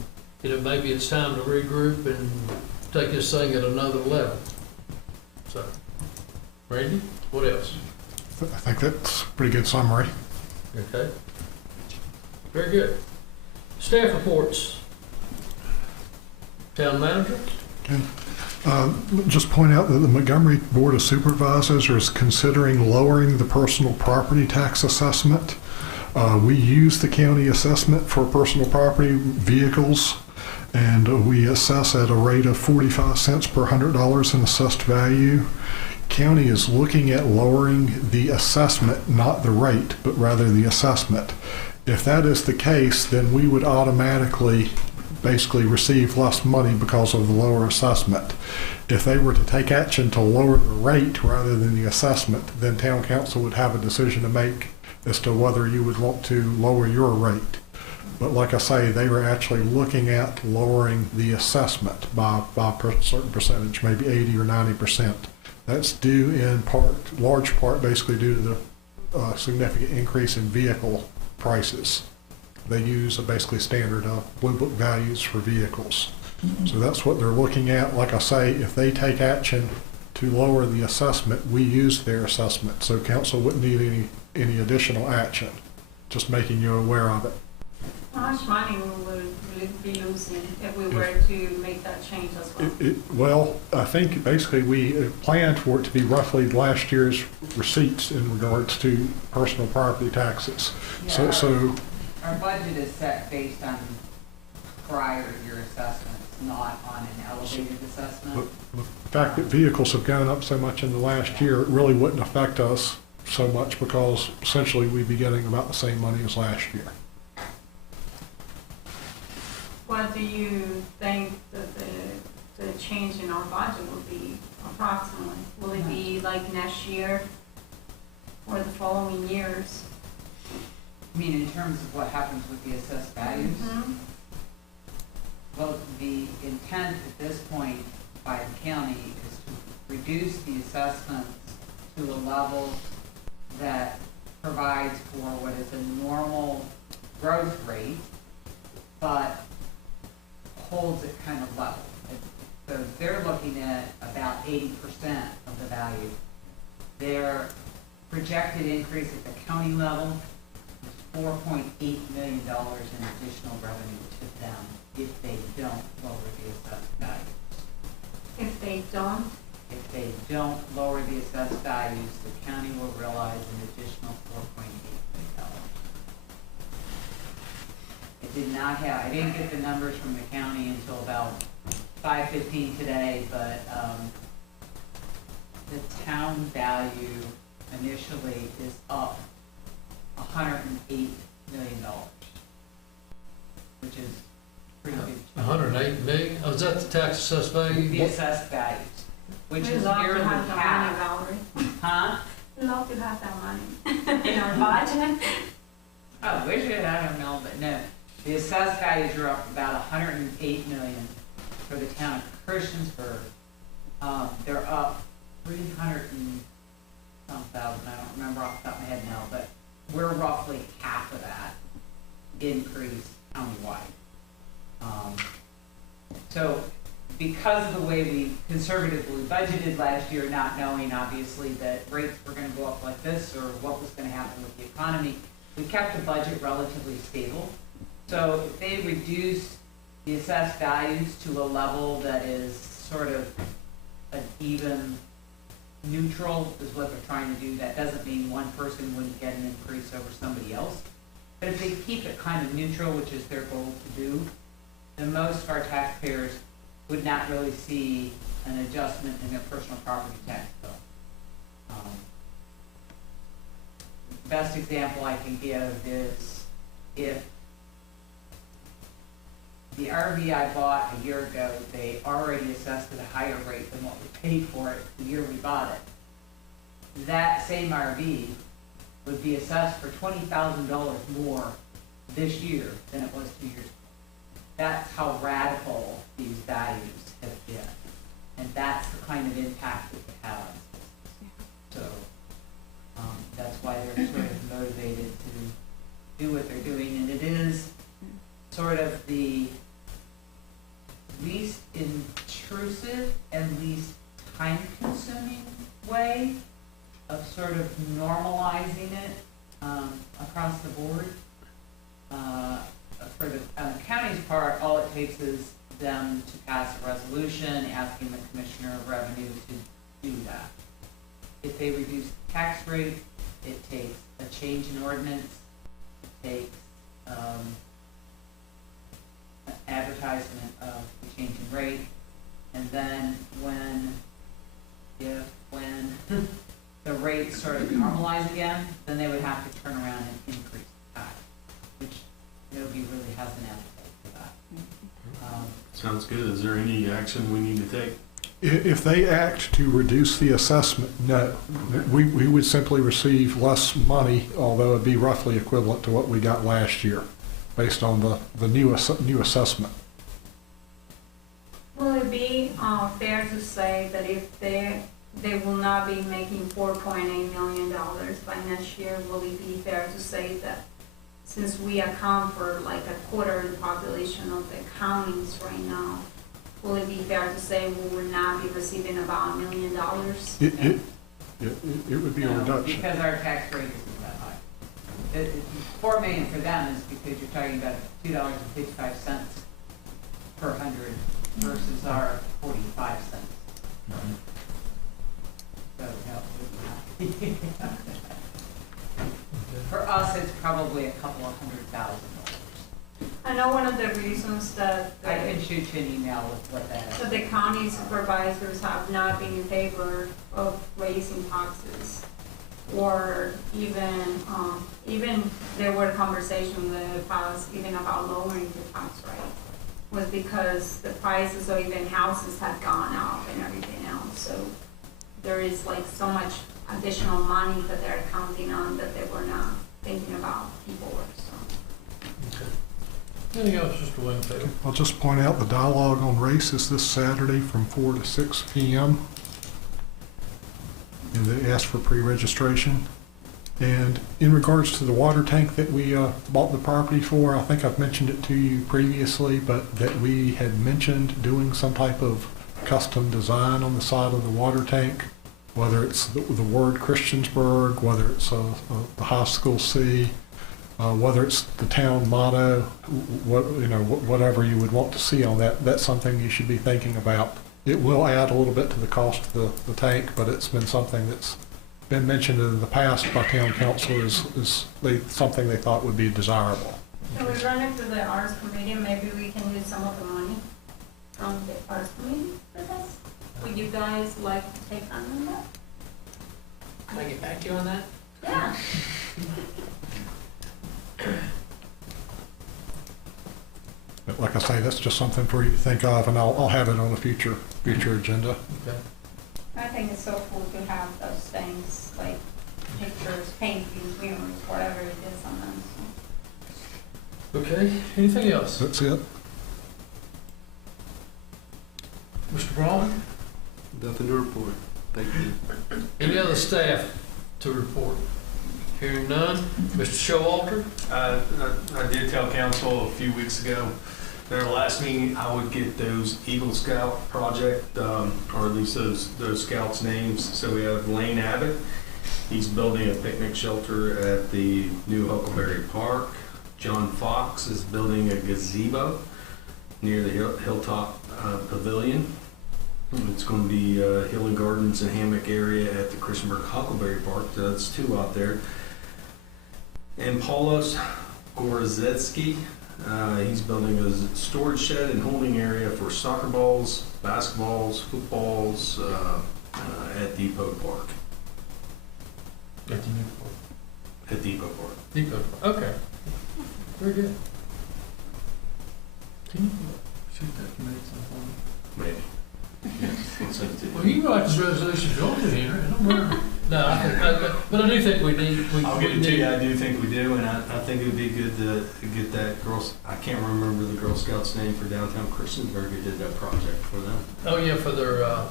maybe it's time to regroup and take this thing at another level. So, Randy, what else? I think that's a pretty good summary. Okay. Very good. Staff reports. Town manager? Okay. Just point out that the Montgomery Board of Supervisors is considering lowering the personal property tax assessment. We use the county assessment for personal property vehicles, and we assess at a rate of 45 cents per $100 in assessed value. County is looking at lowering the assessment, not the rate, but rather the assessment. If that is the case, then we would automatically basically receive less money because of the lower assessment. If they were to take action to lower the rate rather than the assessment, then town council would have a decision to make as to whether you would want to lower your rate. But like I say, they were actually looking at lowering the assessment by a certain percentage, maybe 80 or 90%. That's due in part, large part, basically due to the significant increase in vehicle prices. They use basically standard Blue Book values for vehicles. So that's what they're looking at. Like I say, if they take action to lower the assessment, we use their assessment. So council wouldn't need any additional action, just making you aware of it. How much money we would be losing if we were to make that change as well? Well, I think basically we planned for it to be roughly last year's receipts in regards to personal property taxes. Yeah, So our budget is set based on prior year assessments, not on an elevated assessment. the fact that vehicles have gone up so much in the last year, it really wouldn't affect us so much because essentially we'd be getting about the same money as last year. What do you think that the change in our budget will be approximately? Will it be like next year or the following years? I mean, in terms of what happens with the assessed values? Mm-hmm. Well, the intent at this point by the county is to reduce the assessments to a level that provides for what is a normal growth rate, but holds it kind of level. So they're looking at about 80% of the value. Their projected increase at the county level is $4.8 million in additional revenue to them if they don't lower the assessed value. If they don't? If they don't lower the assessed values, the county will realize an additional $4.8 million. I didn't get the numbers from the county until about 5:15 today, but the town value initially is up $108 million, which is pretty good. 108 million? Oh, is that the tax assessed value? The assessed values, which We'd is love to nearly have that half. money, Valerie. Huh? We'd love to have that money in our budget. Oh, wish it, I don't know, but no. The assessed values are up about $108 million for the town of Christiansburg. They're up 300 and some thousand, I don't remember off the top of my head now, but we're roughly half of that increase countywide. So because of the way we conservatively budgeted last year, not knowing obviously that rates were gonna go up like this or what was gonna happen with the economy, we kept the budget relatively stable. So if they reduce the assessed values to a level that is sort of an even neutral is what they're trying to do. That doesn't mean one person wouldn't get an increase over somebody else. But if they keep it kind of neutral, which is their goal to do, then most of our taxpayers would not really see an adjustment in their personal property tax bill. Best example I can give is if the RV I bought a year ago, they already assessed at a higher rate than what we paid for it the year we bought it. That same RV would be assessed for $20,000 more this year than it was 2 years ago. That's how radical these values have been. And that's the kind of impact that it has. So, that's why they're sort of motivated to do what they're doing, and it is sort of the least intrusive and least time-consuming way of sort of normalizing it across the board. For the county's part, all it takes is them to pass a resolution asking the Commissioner of Revenue to do that. If they reduce the tax rate, it takes a change in ordinance, it takes an advertisement of the change in rate, and then when the rates sort of normalize again, then they would have to turn around and increase the tax, which nobody really has an appetite for that. Sounds good. Is there any action we need to take? If they act to reduce the assessment, no. We would simply receive less money, although it'd be roughly equivalent to what we got last year, based on the new assessment. Will it be fair to say that if they will not be making $4.8 million by next year, will it be fair to say that since we account for like a quarter of the population of the counties right now, will it be fair to say we will not be receiving about $1 million? It would be a reduction. Because our tax rate isn't that high. $4 million for them is because you're talking about $2.55 per hundred versus our 45 cents. So, no, it would not. For us, it's probably a couple of $100,000. I know one of the reasons that I can shoot you an email with what that is. so the county supervisors have not been in favor of raising taxes, or even there were conversations in the past even about lowering the tax rate, was because the prices of even houses had gone up and everything else. So there is like so much additional money that they're counting on that they were not thinking about people were. So. Okay. Anything else, Mr. Wingfield? I'll just point out the dialogue on race is this Saturday from 4 to 6 p.m. And they asked for pre-registration. And in regards to the water tank that we bought the property for, I think I've mentioned it to you previously, but that we had mentioned doing some type of custom design on the side of the water tank, whether it's the word Christiansburg, whether it's the high school C, whether it's the town motto, whatever you would want to see on that. That's something you should be thinking about. It will add a little bit to the cost of the tank, but it's been something that's been mentioned in the past by town council is something they thought would be desirable. Can we run it through the arts committee? Maybe we can use some of the money from the arts committee for this? Would you guys like to take on that? Can I get back to you on that? Yeah. But like I say, that's just something for you to think of, and I'll have it on a future agenda. Okay. I think it's so cool to have those things, like pictures, paintings, murals, whatever it is on them. So. Okay, anything else? That's it. Mr. Braun? Nothing to report. Thank you. Any other staff to report? Hearing none. Mr. Showalter? I did tell council a few weeks ago, at our last meeting, I would get those Eagle Scout project, or at least those scouts' names. So we have Lane Abbott. He's building a picnic shelter at the new Huckleberry Park. John Fox is building a gazebo near the Hilltop Pavilion. It's going to be Hill and Gardens and Hammock area at the Christiansburg Huckleberry Park. That's two out there. And Paulos Gorzetsky, he's building a storage shed and holding area for soccer balls, basketballs, footballs at Depot Park. At the new park. At Depot Park. Depot Park. Okay. Very good. Can you shoot that committee sometime? Maybe. Yes, I'll send it to you. Well, you can write this resolution if you want to, Henry. I don't mind. No, but I do think we need, I'll we give it to need. you, I do think we do, and I think it would be good to get that I can't remember the Girl Scouts name for downtown Christiansburg who did that project for them. Oh, yeah, for their, Yeah,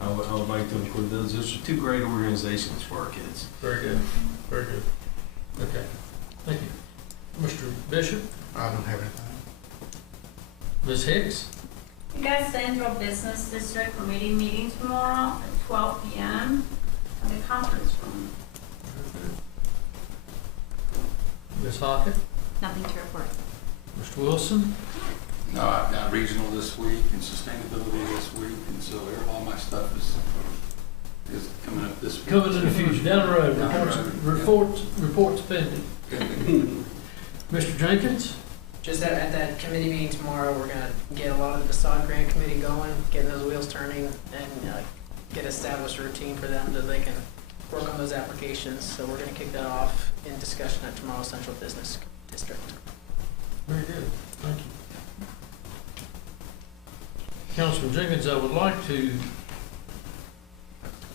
I would like to include those. Those are two great organizations for our kids. very good, very good. Okay, thank you. Mr. Bishop, I don't have anything. Ms. Hicks? You guys, Central Business District Committee meeting tomorrow at 12 p.m. at the conference room. Ms. Hockett? Nothing to report. Mr. Wilson? No, I've got regional this week and sustainability this week, and so all my stuff is coming up this week. Coming in the future, down the road, reports pending. Mr. Jenkins? Just at that committee meeting tomorrow, we're gonna get a lot of the facade grant committee going, getting those wheels turning, and get established routine for them so they can work on those applications. So we're gonna kick that off in discussion at tomorrow's Central Business District. Very good, thank you. Councilman Jenkins, I would like to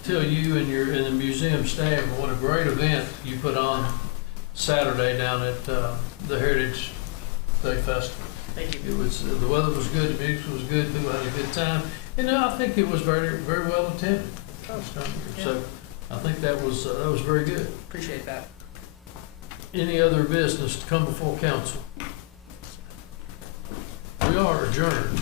tell you and the museum staff what a great event you put on Saturday down at the Heritage Day Festival. Thank you. It was, the weather was good, the music was good, people had a good time, and I think it was very, very well attended. So I think that was very good. Appreciate that. Any other business to come before council? We are adjourned.